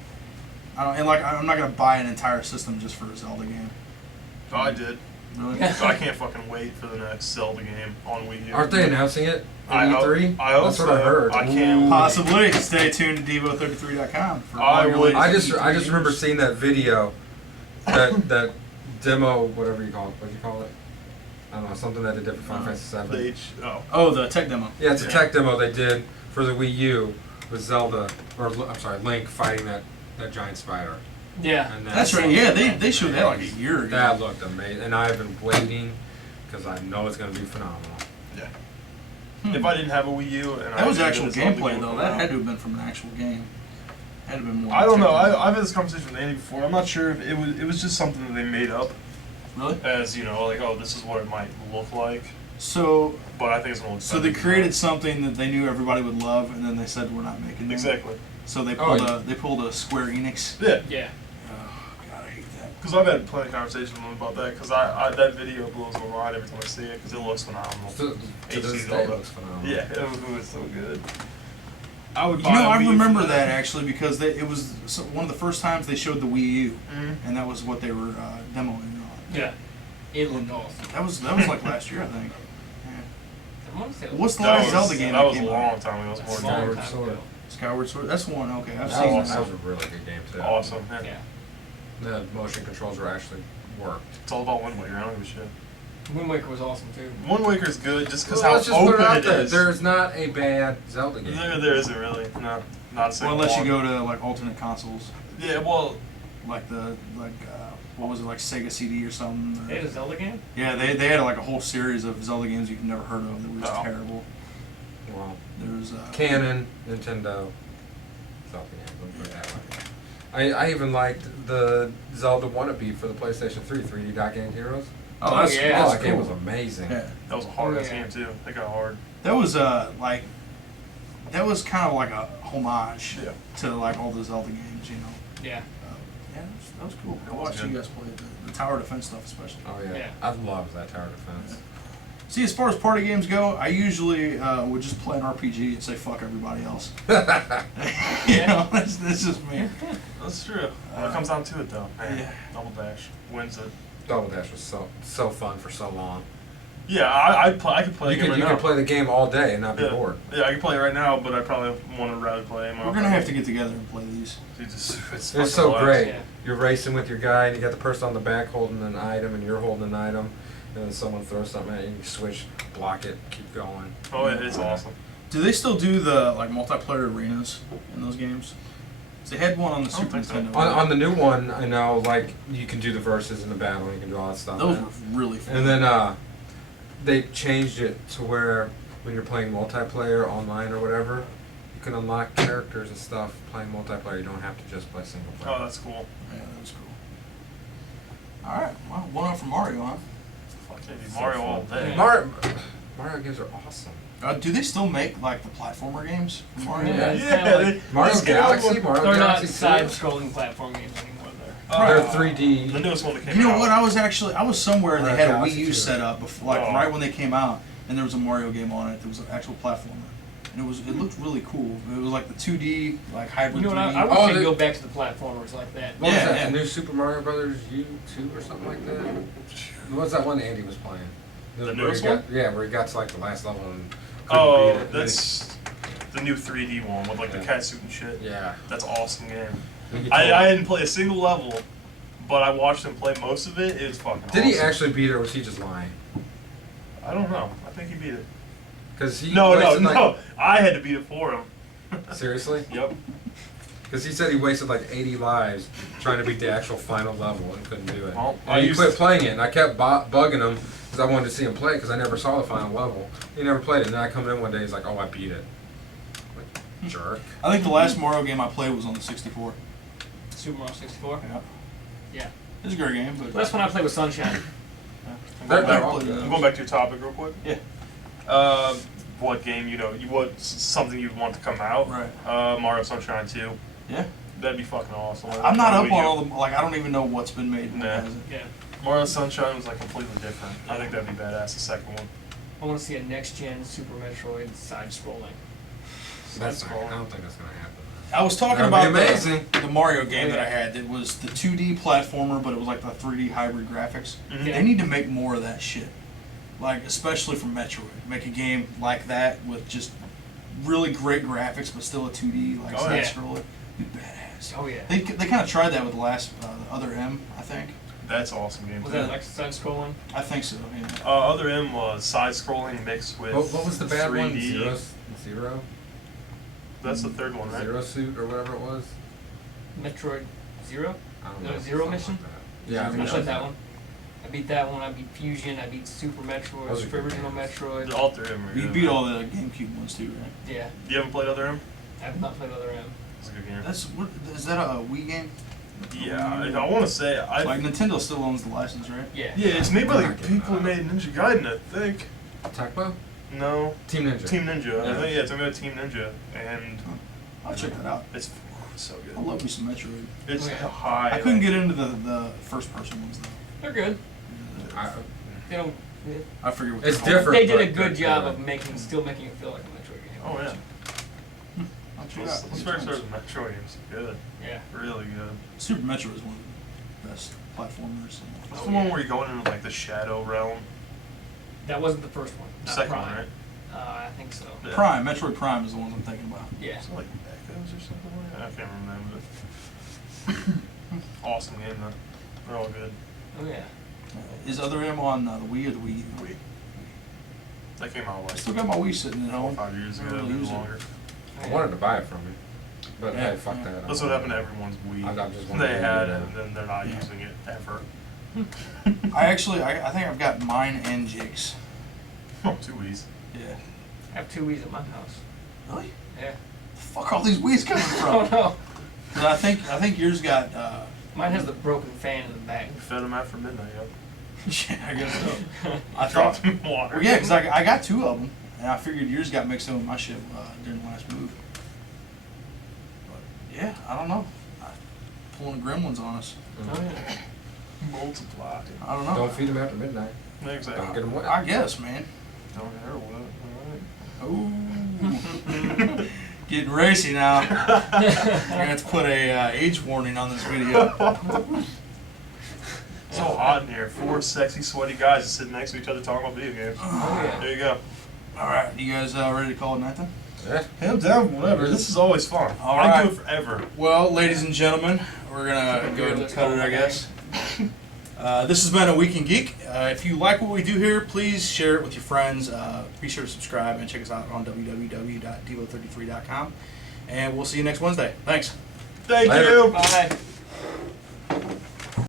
I don't, and like I'm not gonna buy an entire system just for a Zelda game. I did. Really? Yeah. So I can't fucking wait for the next Zelda game on Wii U. Aren't they announcing it? I At hope- E3? I hope That's what I so. heard. I can't- Possibly. Stay tuned to Devo33.com for I all your would- latest I just E3 remember news. seeing that video, that demo, whatever you call it. What'd you call it? I don't know, something that they did for Final Fantasy VII. The Oh, the tech demo. Yeah, it's a Yeah. tech demo they did for the Wii U, with Zelda, or I'm sorry, Link fighting that giant spider. Yeah. And That's right. Yeah, they showed that like a year ago. That looked amazing, and I've been waiting because I know it's going to be phenomenal. Yeah. Hmm. If I didn't have a Wii U and That was actual Zelda gameplay game though. come That out- had to have been from an actual game. Had to have been more. I don't know. technical. I've had this conversation with Andy before. I'm not sure if it was just something that they made up Really? as, you know, like, oh, this is what it might look like. So But I think it's more So they expensive created than something that they knew everybody would love, and then they said we're not making that. it. Exactly. So they Oh, pulled a Square Enix. Yeah. Yeah. Oh God, I hate that. Because I've had plenty of conversations with them about that. Because that video blows my mind every time I see it. Because it looks phenomenal. To HD this day, Zelda. it looks phenomenal. Yeah, it was so good. I would You buy know, a I Wii remember for that actually because it was one of the first times they showed the Wii U, Mhm. and that was what they were demoing on. Yeah. It looked awesome. That was like last year, I think. Yeah. I wanna say it was- What's the That last was, Zelda game that that was a came long out? time ago. It was That's more a long than time Sword. ago. Skyward Sword. That's one. Okay, I've That seen was that. a really good game too. awesome. Yeah. Yeah. The motion controls were actually worked. It's all about Wind Waker. I don't give a shit. Wind Waker was awesome too. Wind Waker's good just because Well, how let's just put open it out it there. is. There's not a bad Zelda game. There isn't really. No, not a Well, single unless you one. go to like alternate consoles, Yeah, well, like what was it, like Sega CD or something? They had a Zelda game? Yeah, they had like a whole series of Zelda games you've never heard of that were just Oh. terrible. Well, There was Canon, Nintendo, Zelda game. Let me put it that way. I even liked the Zelda wannabe for the PlayStation 3, 3D Dot Game Heroes. Oh, Oh, that's, yeah. Oh, that's that game cool. was amazing. Yeah, that was a hard ass Yeah. game too. It got hard. that was like that was kind of like a homage Yeah. to like all the Zelda games, you know. Yeah. Yeah, that was cool. It I was watched good. you guys play the tower defense stuff especially. Oh yeah. Yeah. I love that tower defense. See, as far as party games go, I usually would just play an RPG and say fuck everybody else. You know, that's just me. That's true. When it comes down to it, though, man, yeah. Double Dash wins it. Double Dash was so fun for so long. Yeah, I could play You the game could right you now. could play the game all day and not be yeah. bored. Yeah, I could play it right now, but I probably want to rather play it. We're gonna have to get together and play these. It's It's so fucking great. Yeah. You're racing with your guy, and you got the person on the back holding an item, and you're holding an item, and then someone throws something at you, and you switch, block it, keep going. Oh, it's awesome. Do they still do the like multiplayer arenas in those games? 'Cause they had one on the I don't Super think so. Nintendo. On the new one, I know, like, you can do the verses in the battle, you can do all that stuff. Those were really fun. And then they changed it to where when you're playing multiplayer online or whatever, you can unlock characters and stuff playing multiplayer. You don't have to just play single player. Oh, that's cool. Yeah, that was cool. All right, well, one up for Mario, huh? Fuck yeah, Mario all day. Mario games are awesome. Do they still make like the platformer games for Mario? Yeah. it's Yeah, kinda like- Mario let's get Galaxy, one. Mario They're not Galaxy 2. side-scrolling platform games anymore. They're The 3D. newest one that came You know out. what? I was somewhere and they Mario had a Wii Galaxy U 2. set up before, like Oh. right when they came out, and there was a Mario game on it. There was an actual platformer, and it looked really cool. It was like the 2D like hybrid. You know what? 3D. I wish Oh, they'd they- go back to the platformers like that. What was Yeah, that? yeah. The new Super Mario Brothers U2 or something like that? What was that one Andy was playing? The where he newest got, one? Yeah, where he got to like the last level and couldn't Oh, beat it. that's the new 3D one with like the Yeah. cat suit and shit. Yeah. That's an awesome game. We could I totally- didn't play a single level, but I watched him play most of it. It was fucking Did awesome. he actually beat it or was he just lying? I don't know. I think he beat it. Because he No, wasted, like, no. I had to beat it for him. Seriously? Yep. Because he said he wasted like 80 lives trying to beat the actual final level and couldn't do it. Well, and he quit playing it, and I kept bugging him because I wanted to see him play because I never saw the final level. He never played it, and then I come in one day, he's like, "Oh, I beat it." I'm like, jerk. I think the last Mario game I played was on the 64. Super Mario 64. Yeah, Yeah. it was a great game, but Last one I played was Sunshine. They're I all played good. I'm going back to your topic real quick. Yeah. What game something you'd want to come out? Right. Mario Sunshine 2. Yeah. That'd be fucking awesome. I'm not up Wii on U. all the like. I don't even know what's been made. and what Nah. hasn't. Yeah. Mario Sunshine was like completely different. I think that'd be badass. The second one. I want to see a next-gen Super Metroid side-scrolling. That's not, I don't think that's gonna happen. I was talking That'd about be amazing. the Mario game that I had. That was the 2D platformer, but it was like the 3D hybrid graphics. Mhm. They need to make more of that shit. Like, especially for Metroid. Make a game like that with just really great graphics, but still a 2D, like, Oh, side yeah. scroller. Be badass. Oh yeah. They kind of tried that with the last, the Other M, I think. That's an awesome game. Was too. that like side-scrolling? I think so, yeah. Other M was side-scrolling mixed with What was the bad 3D. one? Zero? The That's the third one, right? Zero Suit or whatever it was. Metroid Zero. I don't No, know. Zero something Mission? like that. Yeah, I I think played was that it. one. I beat that one. I beat Fusion. I beat Super Metroid. Those are Super good Original games. Metroid. All three of them are You good. beat all the GameCube ones too, right? Yeah, You haven't played Other M? I have not played Other M. It's a good game. That's what is that a Wii game? Yeah, I want to say Like Nintendo still owns the license, right? Yeah. Yeah, it's made by I'm the not getting people who that. made Ninja Gaiden, I think. Tecmo? No, Team Ninja. Team Ninja. Yeah. I think it's made by Team Ninja, and I'll check that out. it's so I good. love me some Metroid. It's Oh, yeah. high. I couldn't get into the first person ones though. They're good. I, They don't. I figured what It's they're called. different. They did a but good they're job good. of still making it feel like a Metroid game. Oh yeah. I'll check it Let's out. start with Metroid games. Good. Yeah. Really good. Super Metroid is one of the best platformers. What's Oh, the one yeah. where you're going into like the Shadow Realm? That wasn't the first one. Not Second Prime. one, right? I think so. Yeah. Prime, Metroid Prime is the one I'm thinking about. Yeah. Is it like Echoes or something like that? I can't remember. But awesome game though. They're all good. Oh yeah. Is Other M on the Wii or the Wii? Wii. That came out I like still got my Wii sitting at 4 or home. 5 years I ago, really maybe use it. longer. I wanted to buy it from you. But Yeah, hey, fuck yeah. that. That's what happened to everyone's Wii. I'm just wondering They if had you it, know. and then they're not Yeah. using it ever. I think I've got mine and Jake's. Oh, 2 Wii's. Yeah. I have 2 Wii's at my house. Really? Yeah. The fuck all these Wii's coming Oh from? no. 'Cause I think yours got. Mine has the broken fan in the back. We fed them after midnight, yo. Yeah, I guess so. I Dropped thought. them in water. Well, yeah, because I got 2 of them, and I figured yours got mixed in with my shit during the last move. But yeah, I don't know. Pulling gremlins on us. Oh yeah. Multiply. I don't know. Don't feed them after midnight. Exactly. Don't get them wet. I guess, man. Don't hit her with Ooh. Getting racy now. We're gonna have to put a age warning on this video. it. So hot in here. 4 sexy, sweaty guys just sitting next to each other talking about video games. Oh yeah. There you go. All right, you guys ready to call it night then? Yeah. Hands down, whatever. This is always fun. All I right. do it forever. Well, ladies and gentlemen, we're gonna go ahead and cut it, I guess. This has been a Week in Geek. If you like what we do here, please share it with your friends. Be sure to subscribe and check us out on www.devo33.com. And we'll see you next Wednesday. Thanks. Thank Later. you. Bye.